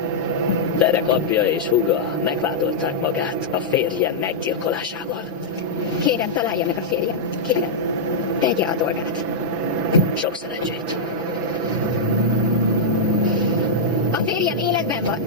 Derek apja és húga megvádolták magát a férjem meggyilkolásával. Kérem, találja meg a férjem. Kérem, tegye a dolgát. Sok szerencsét. A férjem életben van.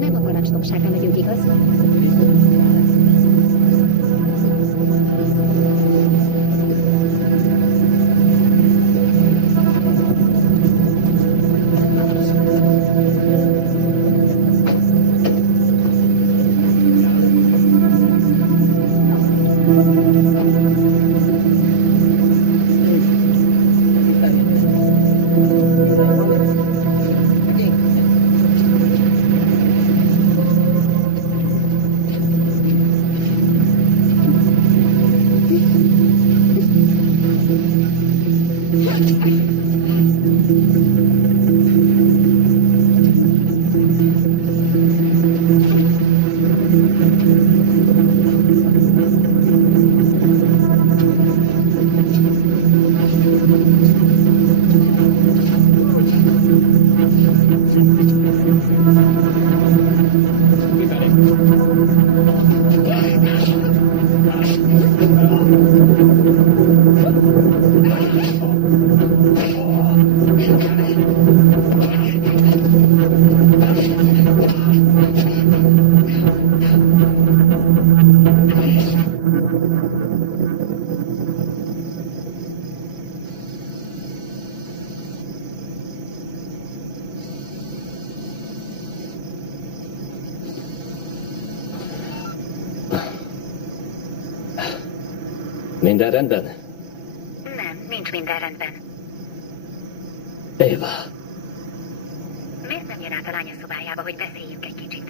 Nem a parancsnokságra megyünk, igaz? Minden rendben? Nem, nincs minden rendben. Éva, Miért nem jön át a lánya szobájába, hogy beszéljünk egy kicsit?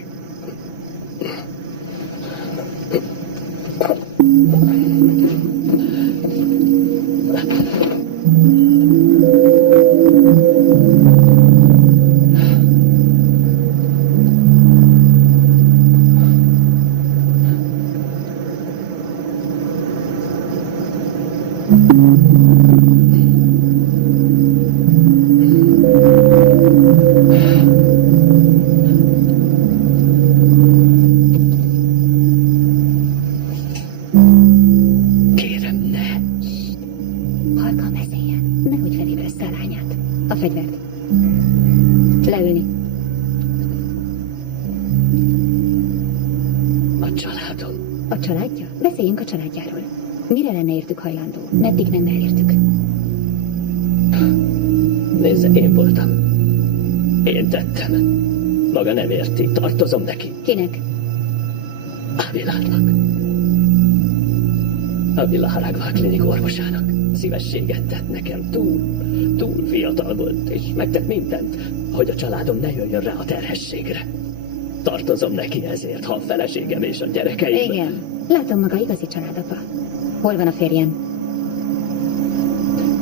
kérem, ne. Halkan beszéljen. Nehogy felébreszte a lányát. A fegyvert. Leülni. A családom. A családja? Beszéljünk a családjáról. Mire lenne értük hajlandó? Meddig menne elértük? Nézze, én voltam. Én tettem. Maga nem érti. Tartozom neki. Kinek? Ávilának. Ávila Haragva klinik orvosának. Szívességet tett nekem. Túl fiatal volt, és megtett mindent, hogy a családom ne jöjjön rá a terhességre. Tartozom neki ezért, ha a feleségem és a gyerekeim... Igen. Látom maga igazi családapa. Hol van a férjem?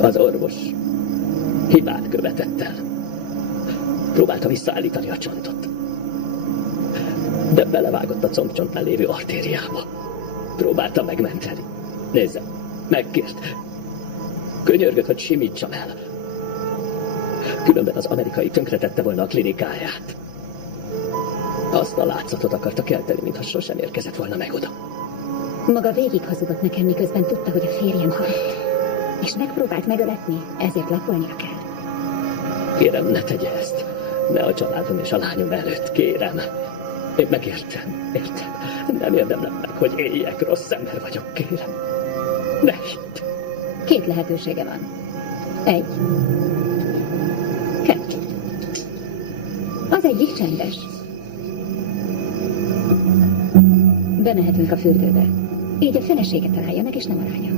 Az orvos hibát követett el. Próbálta visszaállítani a csontot. De belevágott a combcsontnál lévő artériába. Próbálta megmenteni. Nézze, megkért. Könyörgött, hogy simítsam el. Különben az amerikai tönkretette volna a klinikáját. Azt a látszatot akarta kelteni, mintha sosem érkezett volna meg oda. Maga végig hazudott nekem, miközben tudta, hogy a férjem halt. És megpróbált megöletni, ezért lapolnia kell. Kérem, ne tegye ezt. Ne a családom és a lányom előtt, kérem. Én megértem, értem. Nem érdemlem meg, hogy éljek, rossz ember vagyok, kérem. Ne hidd. 2 lehetősége van. 1. 2. Az egyik csendes. Bemehetünk a fürdőbe. Így a felesége találja meg, és nem a lánya.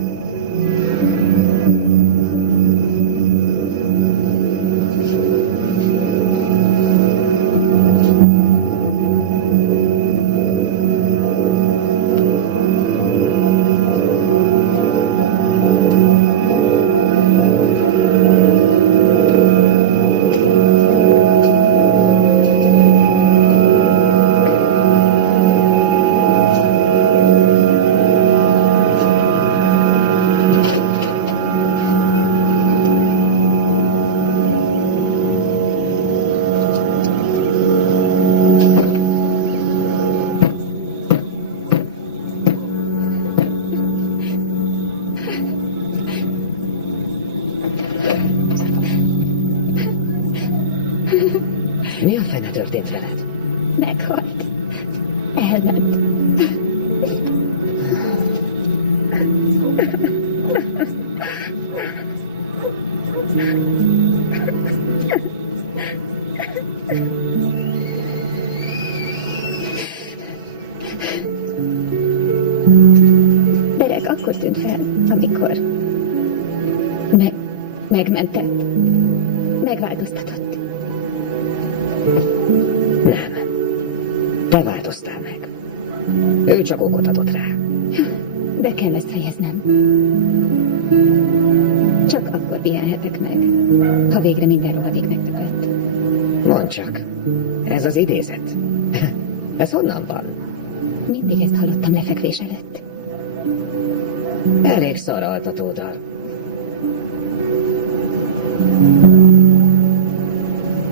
Mi a fene történt veled? Meghalt. Elment. Derek akkor tűnt fel, amikor megmentett. Megváltoztatott. Nem. Te változtál meg. Ő csak okot adott rá. Be kell ezt fejeznem. Csak akkor pihenhetek meg, ha végre minden rohadék megtökött. Mondd csak. Ez az idézet. Ez honnan van? Mindig ezt hallottam lefekvés előtt. Elég szar altatódal.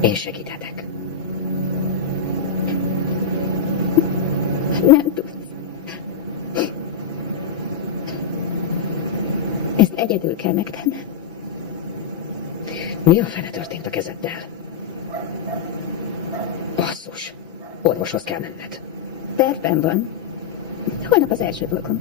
Én segíthetek. Nem tudsz. Ezt egyedül kell megtenned. Mi a fene történt a kezeddel? Basszus. Orvoshoz kell menned. Tervben van. Holnap az első dolgom.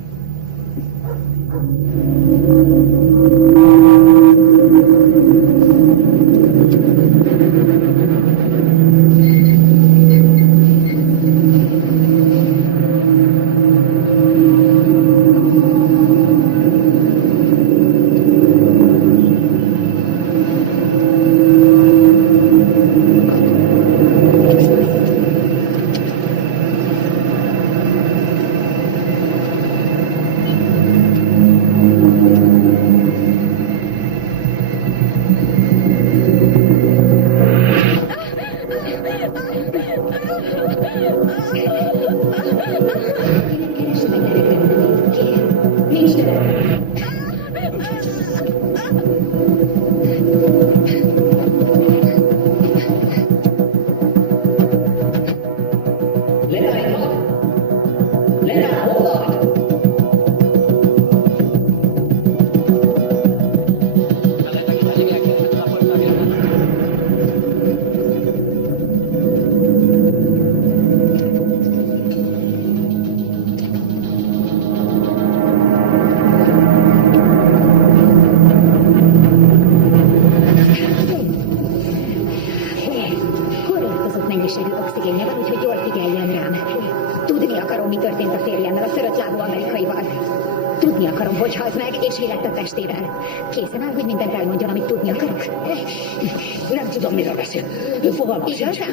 Korlátozott mennyiségű oxigénje van, úgyhogy jól figyeljen rám. Tudni akarom, mi történt a férjemmel, a törött lábú amerikaival. Tudni akarom, hogy halt meg, és mi lett a testével. Készen áll, hogy mindent elmondjon, amit tudni akarok? Nem tudom, miről beszél. Fogalmam sincs. Igazán?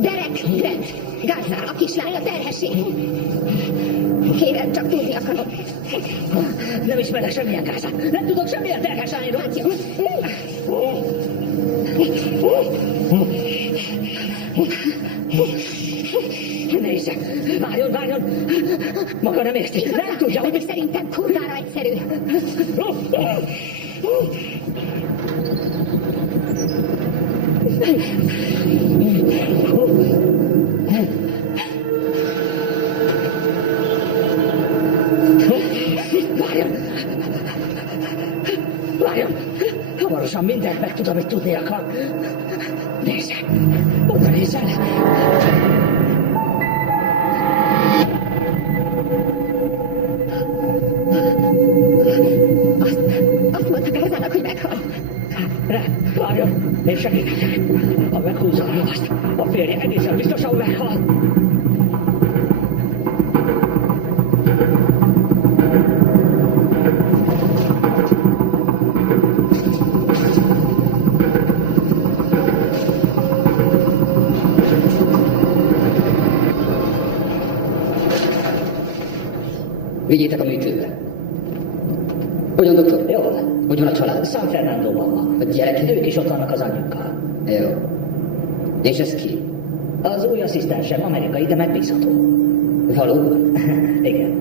Derek Grant, Garza, a kislány, a terhesség. Kérem, csak tudni akarom. Nem ismerek semmilyen Gázát. Nem tudok semmilyen terhes lányról. Hát jó. Nézzek. Várjon. Maga nem érti. Nem tudja, Pedig hogy... szerintem kurvára egyszerű. Várjon. Hamarosan mindent megtud, amit tudni akar. Nézzek. Oda nézzen. Azt mondta Gázának, hogy meghal. Várjon. Én segítek. Ha meghúzza a lovast, a férje egészen biztosan meghal. Vigyétek a műtőbe. Hogyan, doktor? Jó. Hogy van a család? San Fernandóban van. A gyerek? Ők is ott vannak az anyjukkal. Jó. És ez ki? Az új asszisztensem amerikai, de megbízható. Valóban? Igen.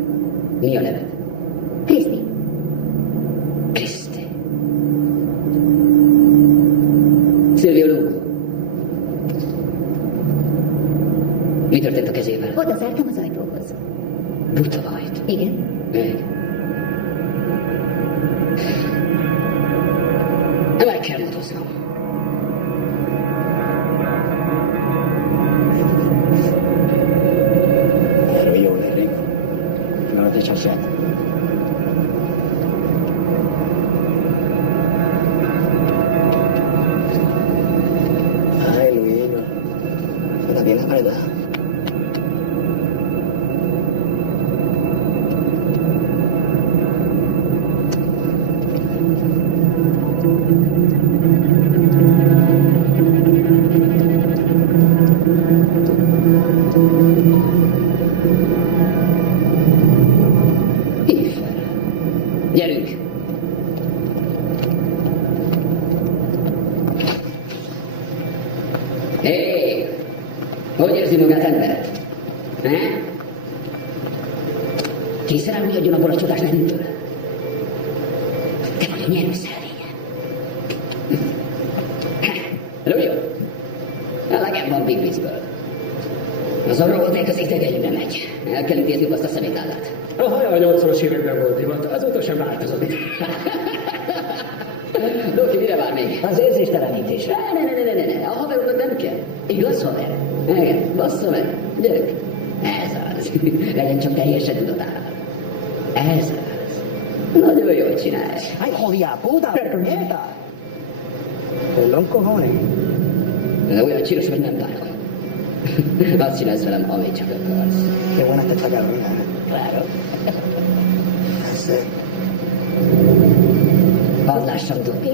Mi a neve? Kriszti. Kriszti. Silvio Lugo. Mi történt a kezével? Oda zártam az ajtóhoz. Buta vagy. Igen. Meg. Meg kell motoznom. Erről jól érik. Nada csak se. Ay, Luino. ¿Está bien la verdad? Hívj fel. Gyerünk. Hé! Hogy érzi magát, ember? Készen áll, hogy adjon abból a csodás nemtől? Te vagy a nyerő szervénye. Lulio, elegem van Big Bizből. Az a rohadék az idegeimre megy. El kell intéznünk azt a szemétállát. A haja a 80-as években volt divat, azóta sem változott. Doki, mire vár még? Az érzéstelenítésre. Ne, a haveroknak nem kell. Igaz, haver? Igen, bassza meg. Gyerünk. Ez az. Legyen csak teljesen tudatában. Ez az. Nagyon jól csinálsz. Ay, jodida puta, puñeta. Perdón, cojones. De olyan csinos, hogy nem bánom. Azt csinálsz velem, amit csak akarsz. Qué buena está esta cabrona. Claro. Sí. Hadd lássam, Doki.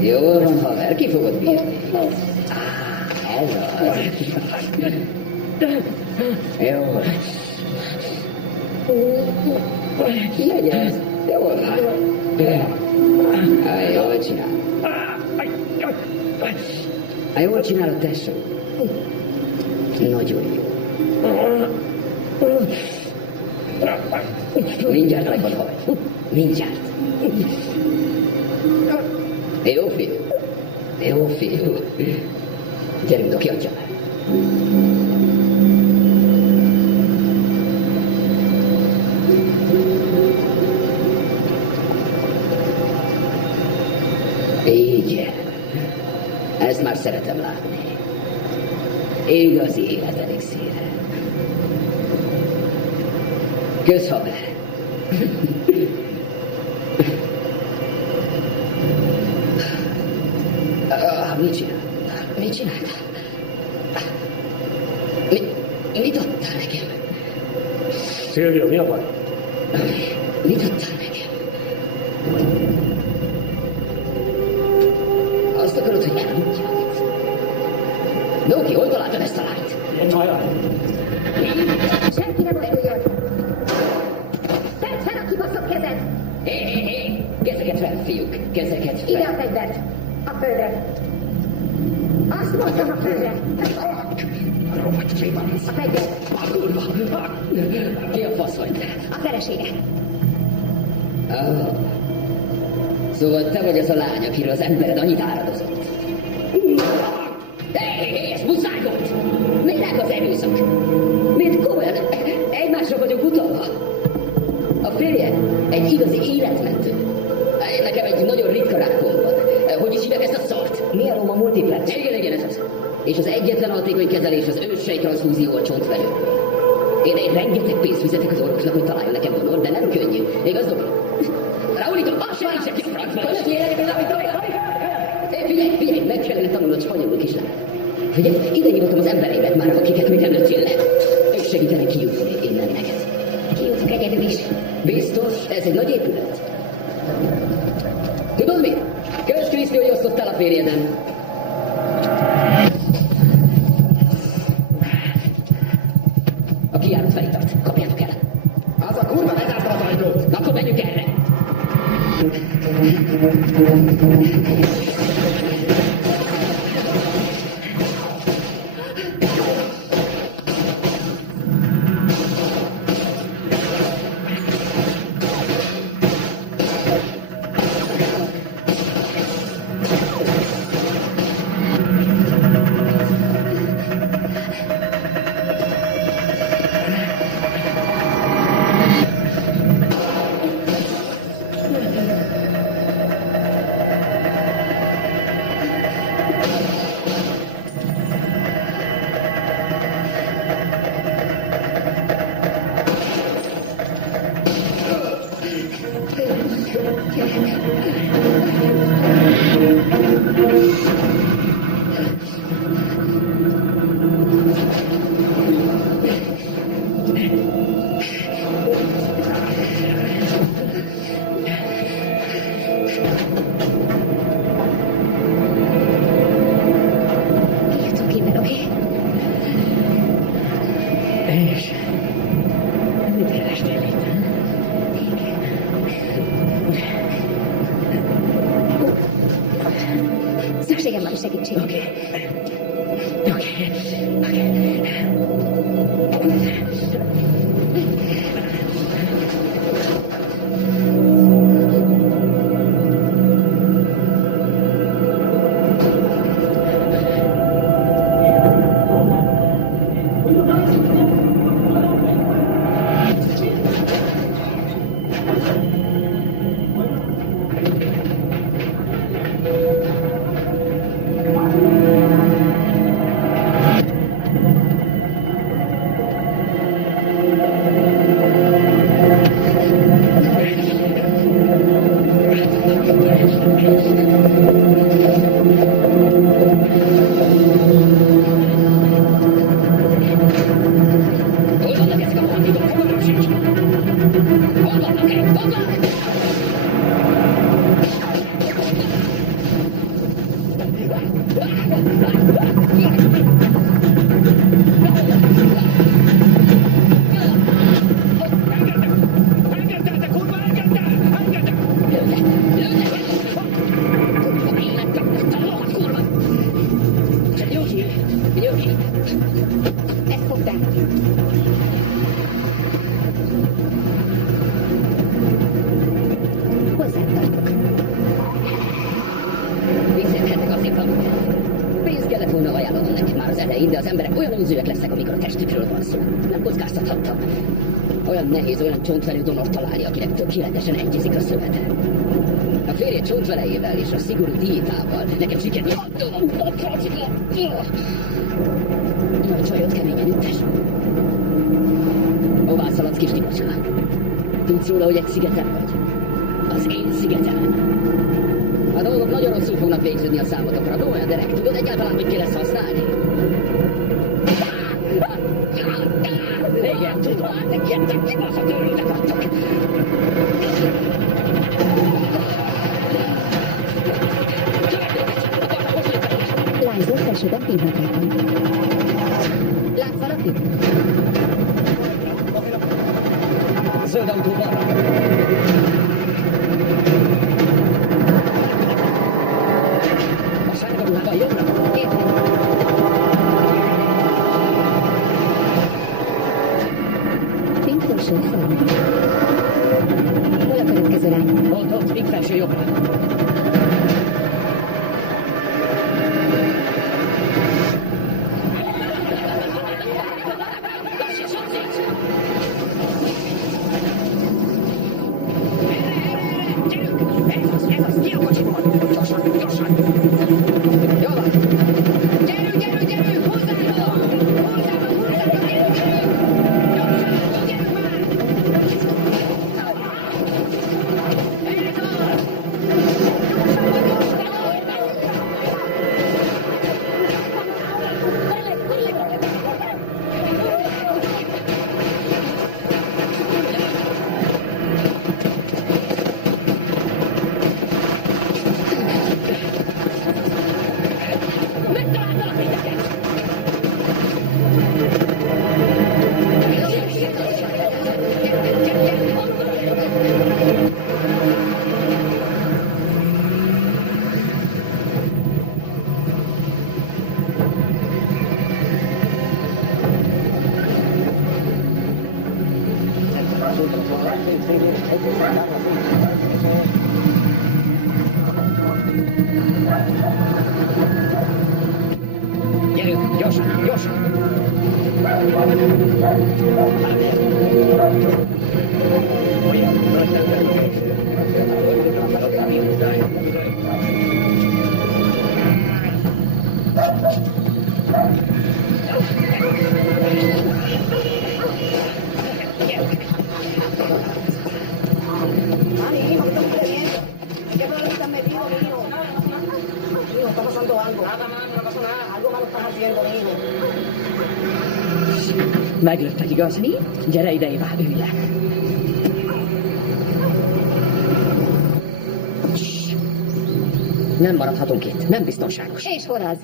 Jól van, haver, ki fogod bírni? Ez az. Jó. Jegyez. Jól van. Jól csinál. Jól csinálod, tesó. Nagyon jó. Mindjárt megvan, haver. Mindjárt. Jó fiú. Jó fiú. Gyerünk, Doki, adja meg. Igen. Ezt már szeretem látni. Igazi életelixíre. Kösz, haver. Mit csináltál? Mit csináltál? Mit adtál nekem? Szilvio, mi a baj? Mit adtál nekem? Azt akarod, hogy elmondjam? Doki, hol találtad ezt a lányt? Ajaj. Senki ne mozduljon! Tedd fel a kibaszott kezed! Hé! Kezeket fel, fiúk! Kezeket Ide fel! a fegyvert! A földre! Azt mondtam, a földre! Rohadt csébanész! A fegyvert! A kurva! Ki a fasz vagy te? A felesége! Szóval te vagy az a lány, akiről az embered annyit áradozott. Hé, ez muszáj volt! Minek az erőszak? Miért komolyan? Egymásra vagyunk utalva. A férje egy igazi életmentő. Nekem egy nagyon ritka rákon van. Hogy is hívják ezt a szart? Mieloma multiplex. Igen, ez az. És az egyetlen hatékony kezelés az őssejtranszfúzió a csontverőből. Én rengeteg pénzt fizetek az orvosnak, hogy találjon nekem donor, de nem könnyű. Igaz, Doki? Raulito, azt sem hiszek ki a francba. Figyelj, meg kellene tanulnod spanyolul, kislány. Figyelj, ide hívatom az embereimet már, akiket még nem lőttél le. Ők segítenek kijutni innen neked. Kijutok egyedül is. Biztos, ez egy nagy épület. Tudod mi? Kösz Kriszti, hogy osztottál a férjeden. A kijárat felé tart. Kapjátok el. Az a kurva bezárta az ajtót! Akkor menjünk erre. Kijutok innen, oké? És mit kerestél itt? Szükségem van a segítségre. Oké. Hol vannak ezek a bandítok? Fogalmam sincs. Hol vannak-e? Foglak! Ezt fogták. Hozzám tartok. Visszatérnek azért tanulják. Pénzt kellett volna ajánlanom nekik már az elején, de az emberek olyan önzőek lesznek, amikor a testükről van szó. Nem kockáztathattam. Olyan nehéz, olyan csontvelő donort találni, akinek tökéletesen egyezik a szövete. A férje csontvelejével és a szigorú diétával nekem sikerült. A csajod keményen üttes. Hová szaladsz, kis tipacska? Tudsz róla, hogy egy szigeten vagy? Az én szigetem. A dolgok nagyon rosszul fognak végződni a számotokra. No, olyan derek, tudod egyáltalán, hogy ki lesz használni? Igen, tudom, de kértek, kibaszott őrültek adtak. Lányzó felsőben pillanatában. Látsz valakit? Zöld autó balra. A sárga ruhában jobbra. Értem. Pink felső fel. Hol a következő lány? Ott, pink felső jobbra. Gyerünk, gyorsan, gyorsan! Meglöttek, igaz? Mi? Gyere ide, Éva, ülj le. Nem maradhatunk itt, nem biztonságos. És hol az?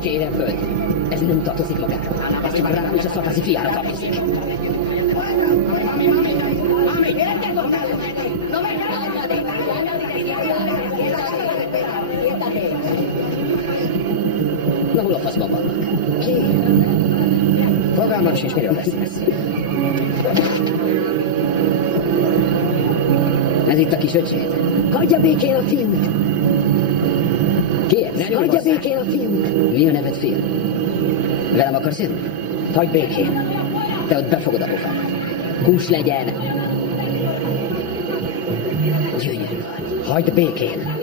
Kérem, hölgy, ez nem tartozik magára. Ez csak rám és a szarházi fiára tartozik. Mami! hol a faszban vannak? Ki? Fogalmam sincs, miről beszélsz. Ez itt a kis öcséd. Hagyja békén a fiút! Ki ez? Hagyja békén a fiút! Mi a neved, fiú? Velem akarsz jönni? Hagyd békén. Te ott befogod a pofámat. Hús legyen! Gyönyörű vagy. Hagyd békén!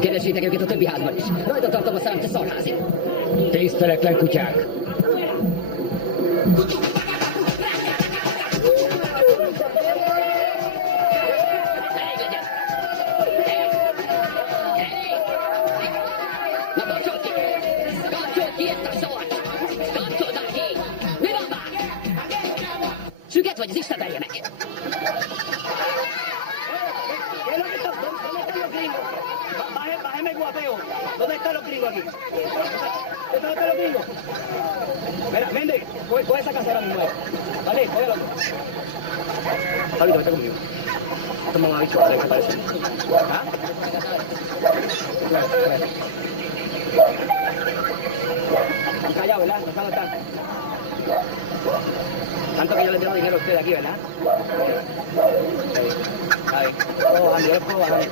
Keresétek őket a többi házban is. Rajta tartom a szám, te szarházi. Tiszteletlen kutyák! Na kapcsold ki! Kapcsold ki ezt a sort! Kapcsold már ki! Mi van már? Süket vagy, az Isten verje meg! Bájeme guapeo. ¿Dónde están los gringos aquí? ¿Dónde están los gringos? Mira, Méndez, coge esa casera mismo. Vale, cógelo. Javi, vete conmigo. Esto me ha dicho, ¿qué parece? ¿Ah? Han callado, ¿verdad? No saben tanto. Tanto que yo le tengo dinero a usted aquí, ¿verdad? Ahí. Oh, Andy, yo puedo bajar.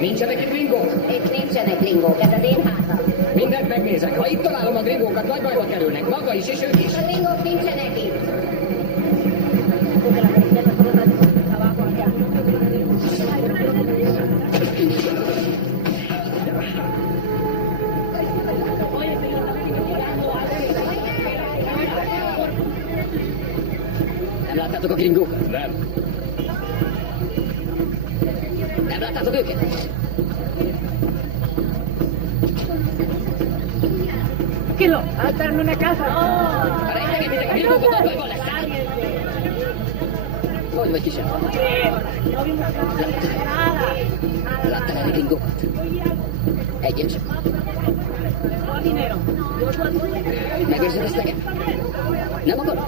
Nincsenek itt gringók? Itt nincsenek lingók, ez az én házam. Mindent megnézek. Ha itt találom a gringókat, nagy bajba kerülnek. Maga is, és ők is. A lingók nincsenek itt. Nem láttátok a gringókat? Nem. Nem láttátok őket? Tranquilo, alterno una casa. Rejtegetétek a gringókat, nagy bajban lesz. Hogy vagy kisebb? Láttál elég gringókat? Egyet sem. Megérzed ezt nekem? Nem akarod?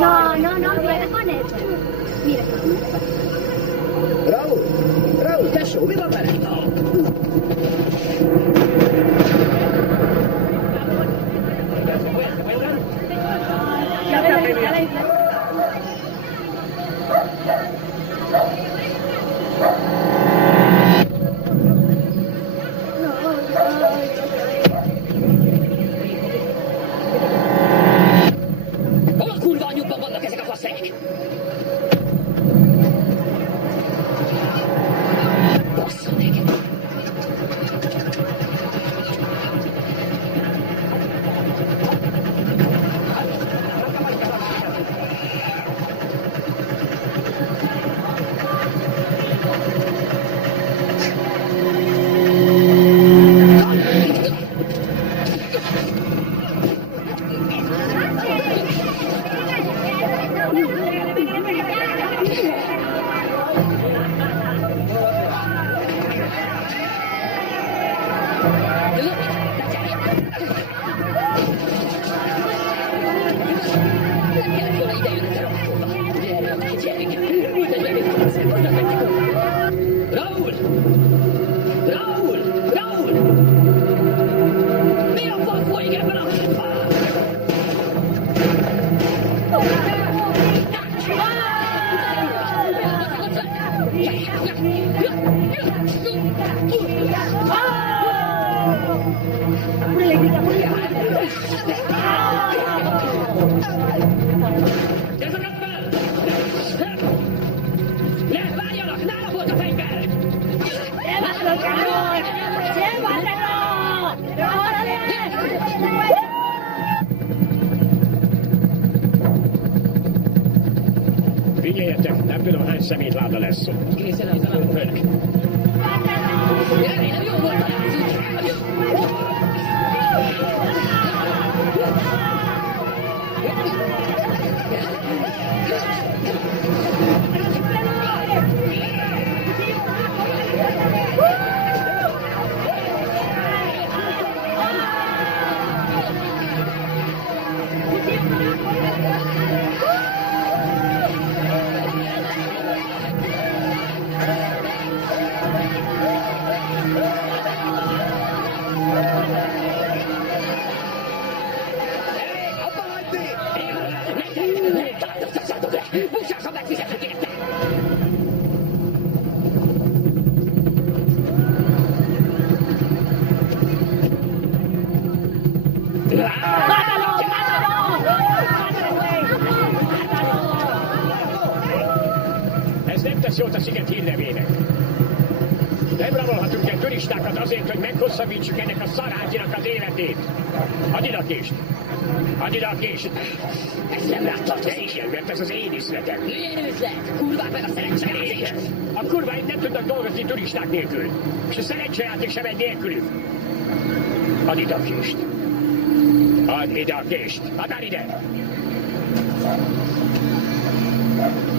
No, viene con eso. Mira. Raúl, tesó, mi van veled? Hol a kurva anyjukban vannak ezek a faszfejek? Bassza meg! Raúl! Mi a fasz folyik ebben a házban? Ezeket fel! Ne, várjanak! Nála volt a fegyver! Figyeljetek, nem tudom hány szemétláda lesz ott. Készen az a főnök. Remélem, jó volt a Buszásra megfizetek érte! Ez nem tesz jót a sziget hírnevének. Nem rabolhatunk el turistákat azért, hogy meghosszabbítsuk ennek a szarágyinak az életét. Add ide a kést! Add ide a kést! Ez nem rád tartozik. De igen, mert ez az én üzletem. Milyen üzlet? Kurvák meg a szerencsejáték! A kurváit nem tudnak dolgozni turisták nélkül. És a szerencsejáték sem egy nélkülük. Add ide a kést! Add ide a kést! Add már ide!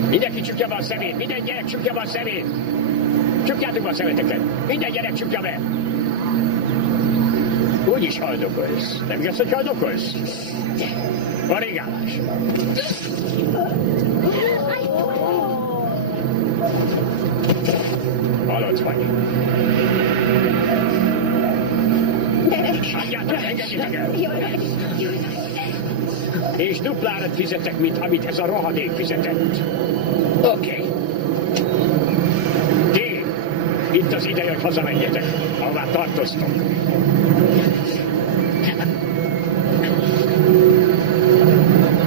Mindenki csukja be a szemét! Minden gyerek csukja be a szemét! Csukjátok be a szemeteket! Minden gyerek csukja be! Úgyis haldokolsz. Nem igaz, hogy haldokolsz? Van régálás. Halott vagy. Adjátok, engedjétek el! És duplárat fizetek, mint amit ez a rohadék fizetett. Oké. Ti, itt az ideje, hogy hazamenjetek, ahová tartoztok.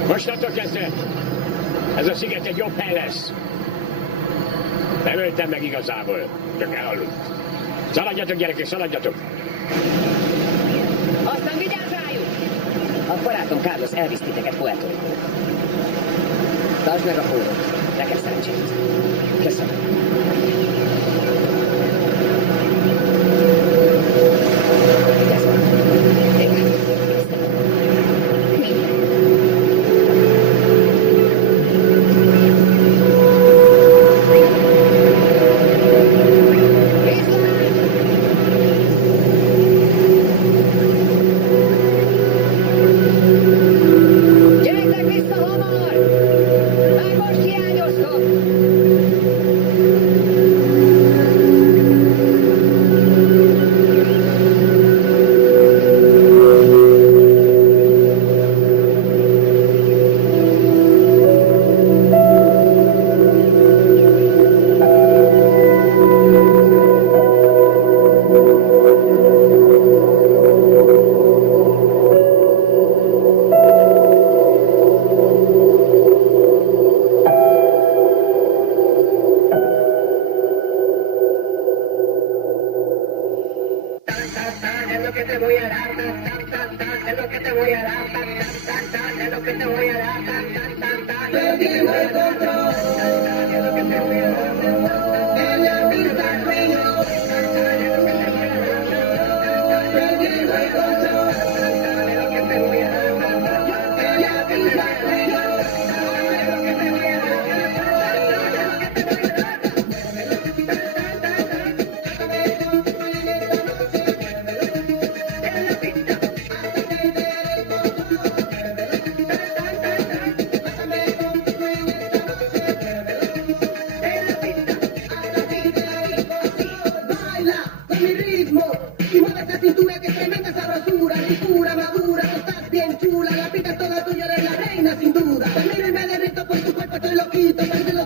Mostantól kezdve ez a sziget egy jobb hely lesz. Nem öltem meg igazából, csak elaludt. Szaladjatok, gyerekek, szaladjatok! Aztán vigyázz rájuk! A barátom Carlos elvisz titeket Puerto Rico. Tartsd meg a hódot. Neked szerencsét. Köszönöm. Ez van. Igen. Gyertek vissza hamar! Már most hiányoztok!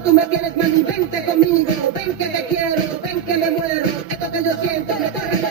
Tú me quieres, mami, vente conmigo, ven que te quiero, ven que me muero, esto que yo siento me corre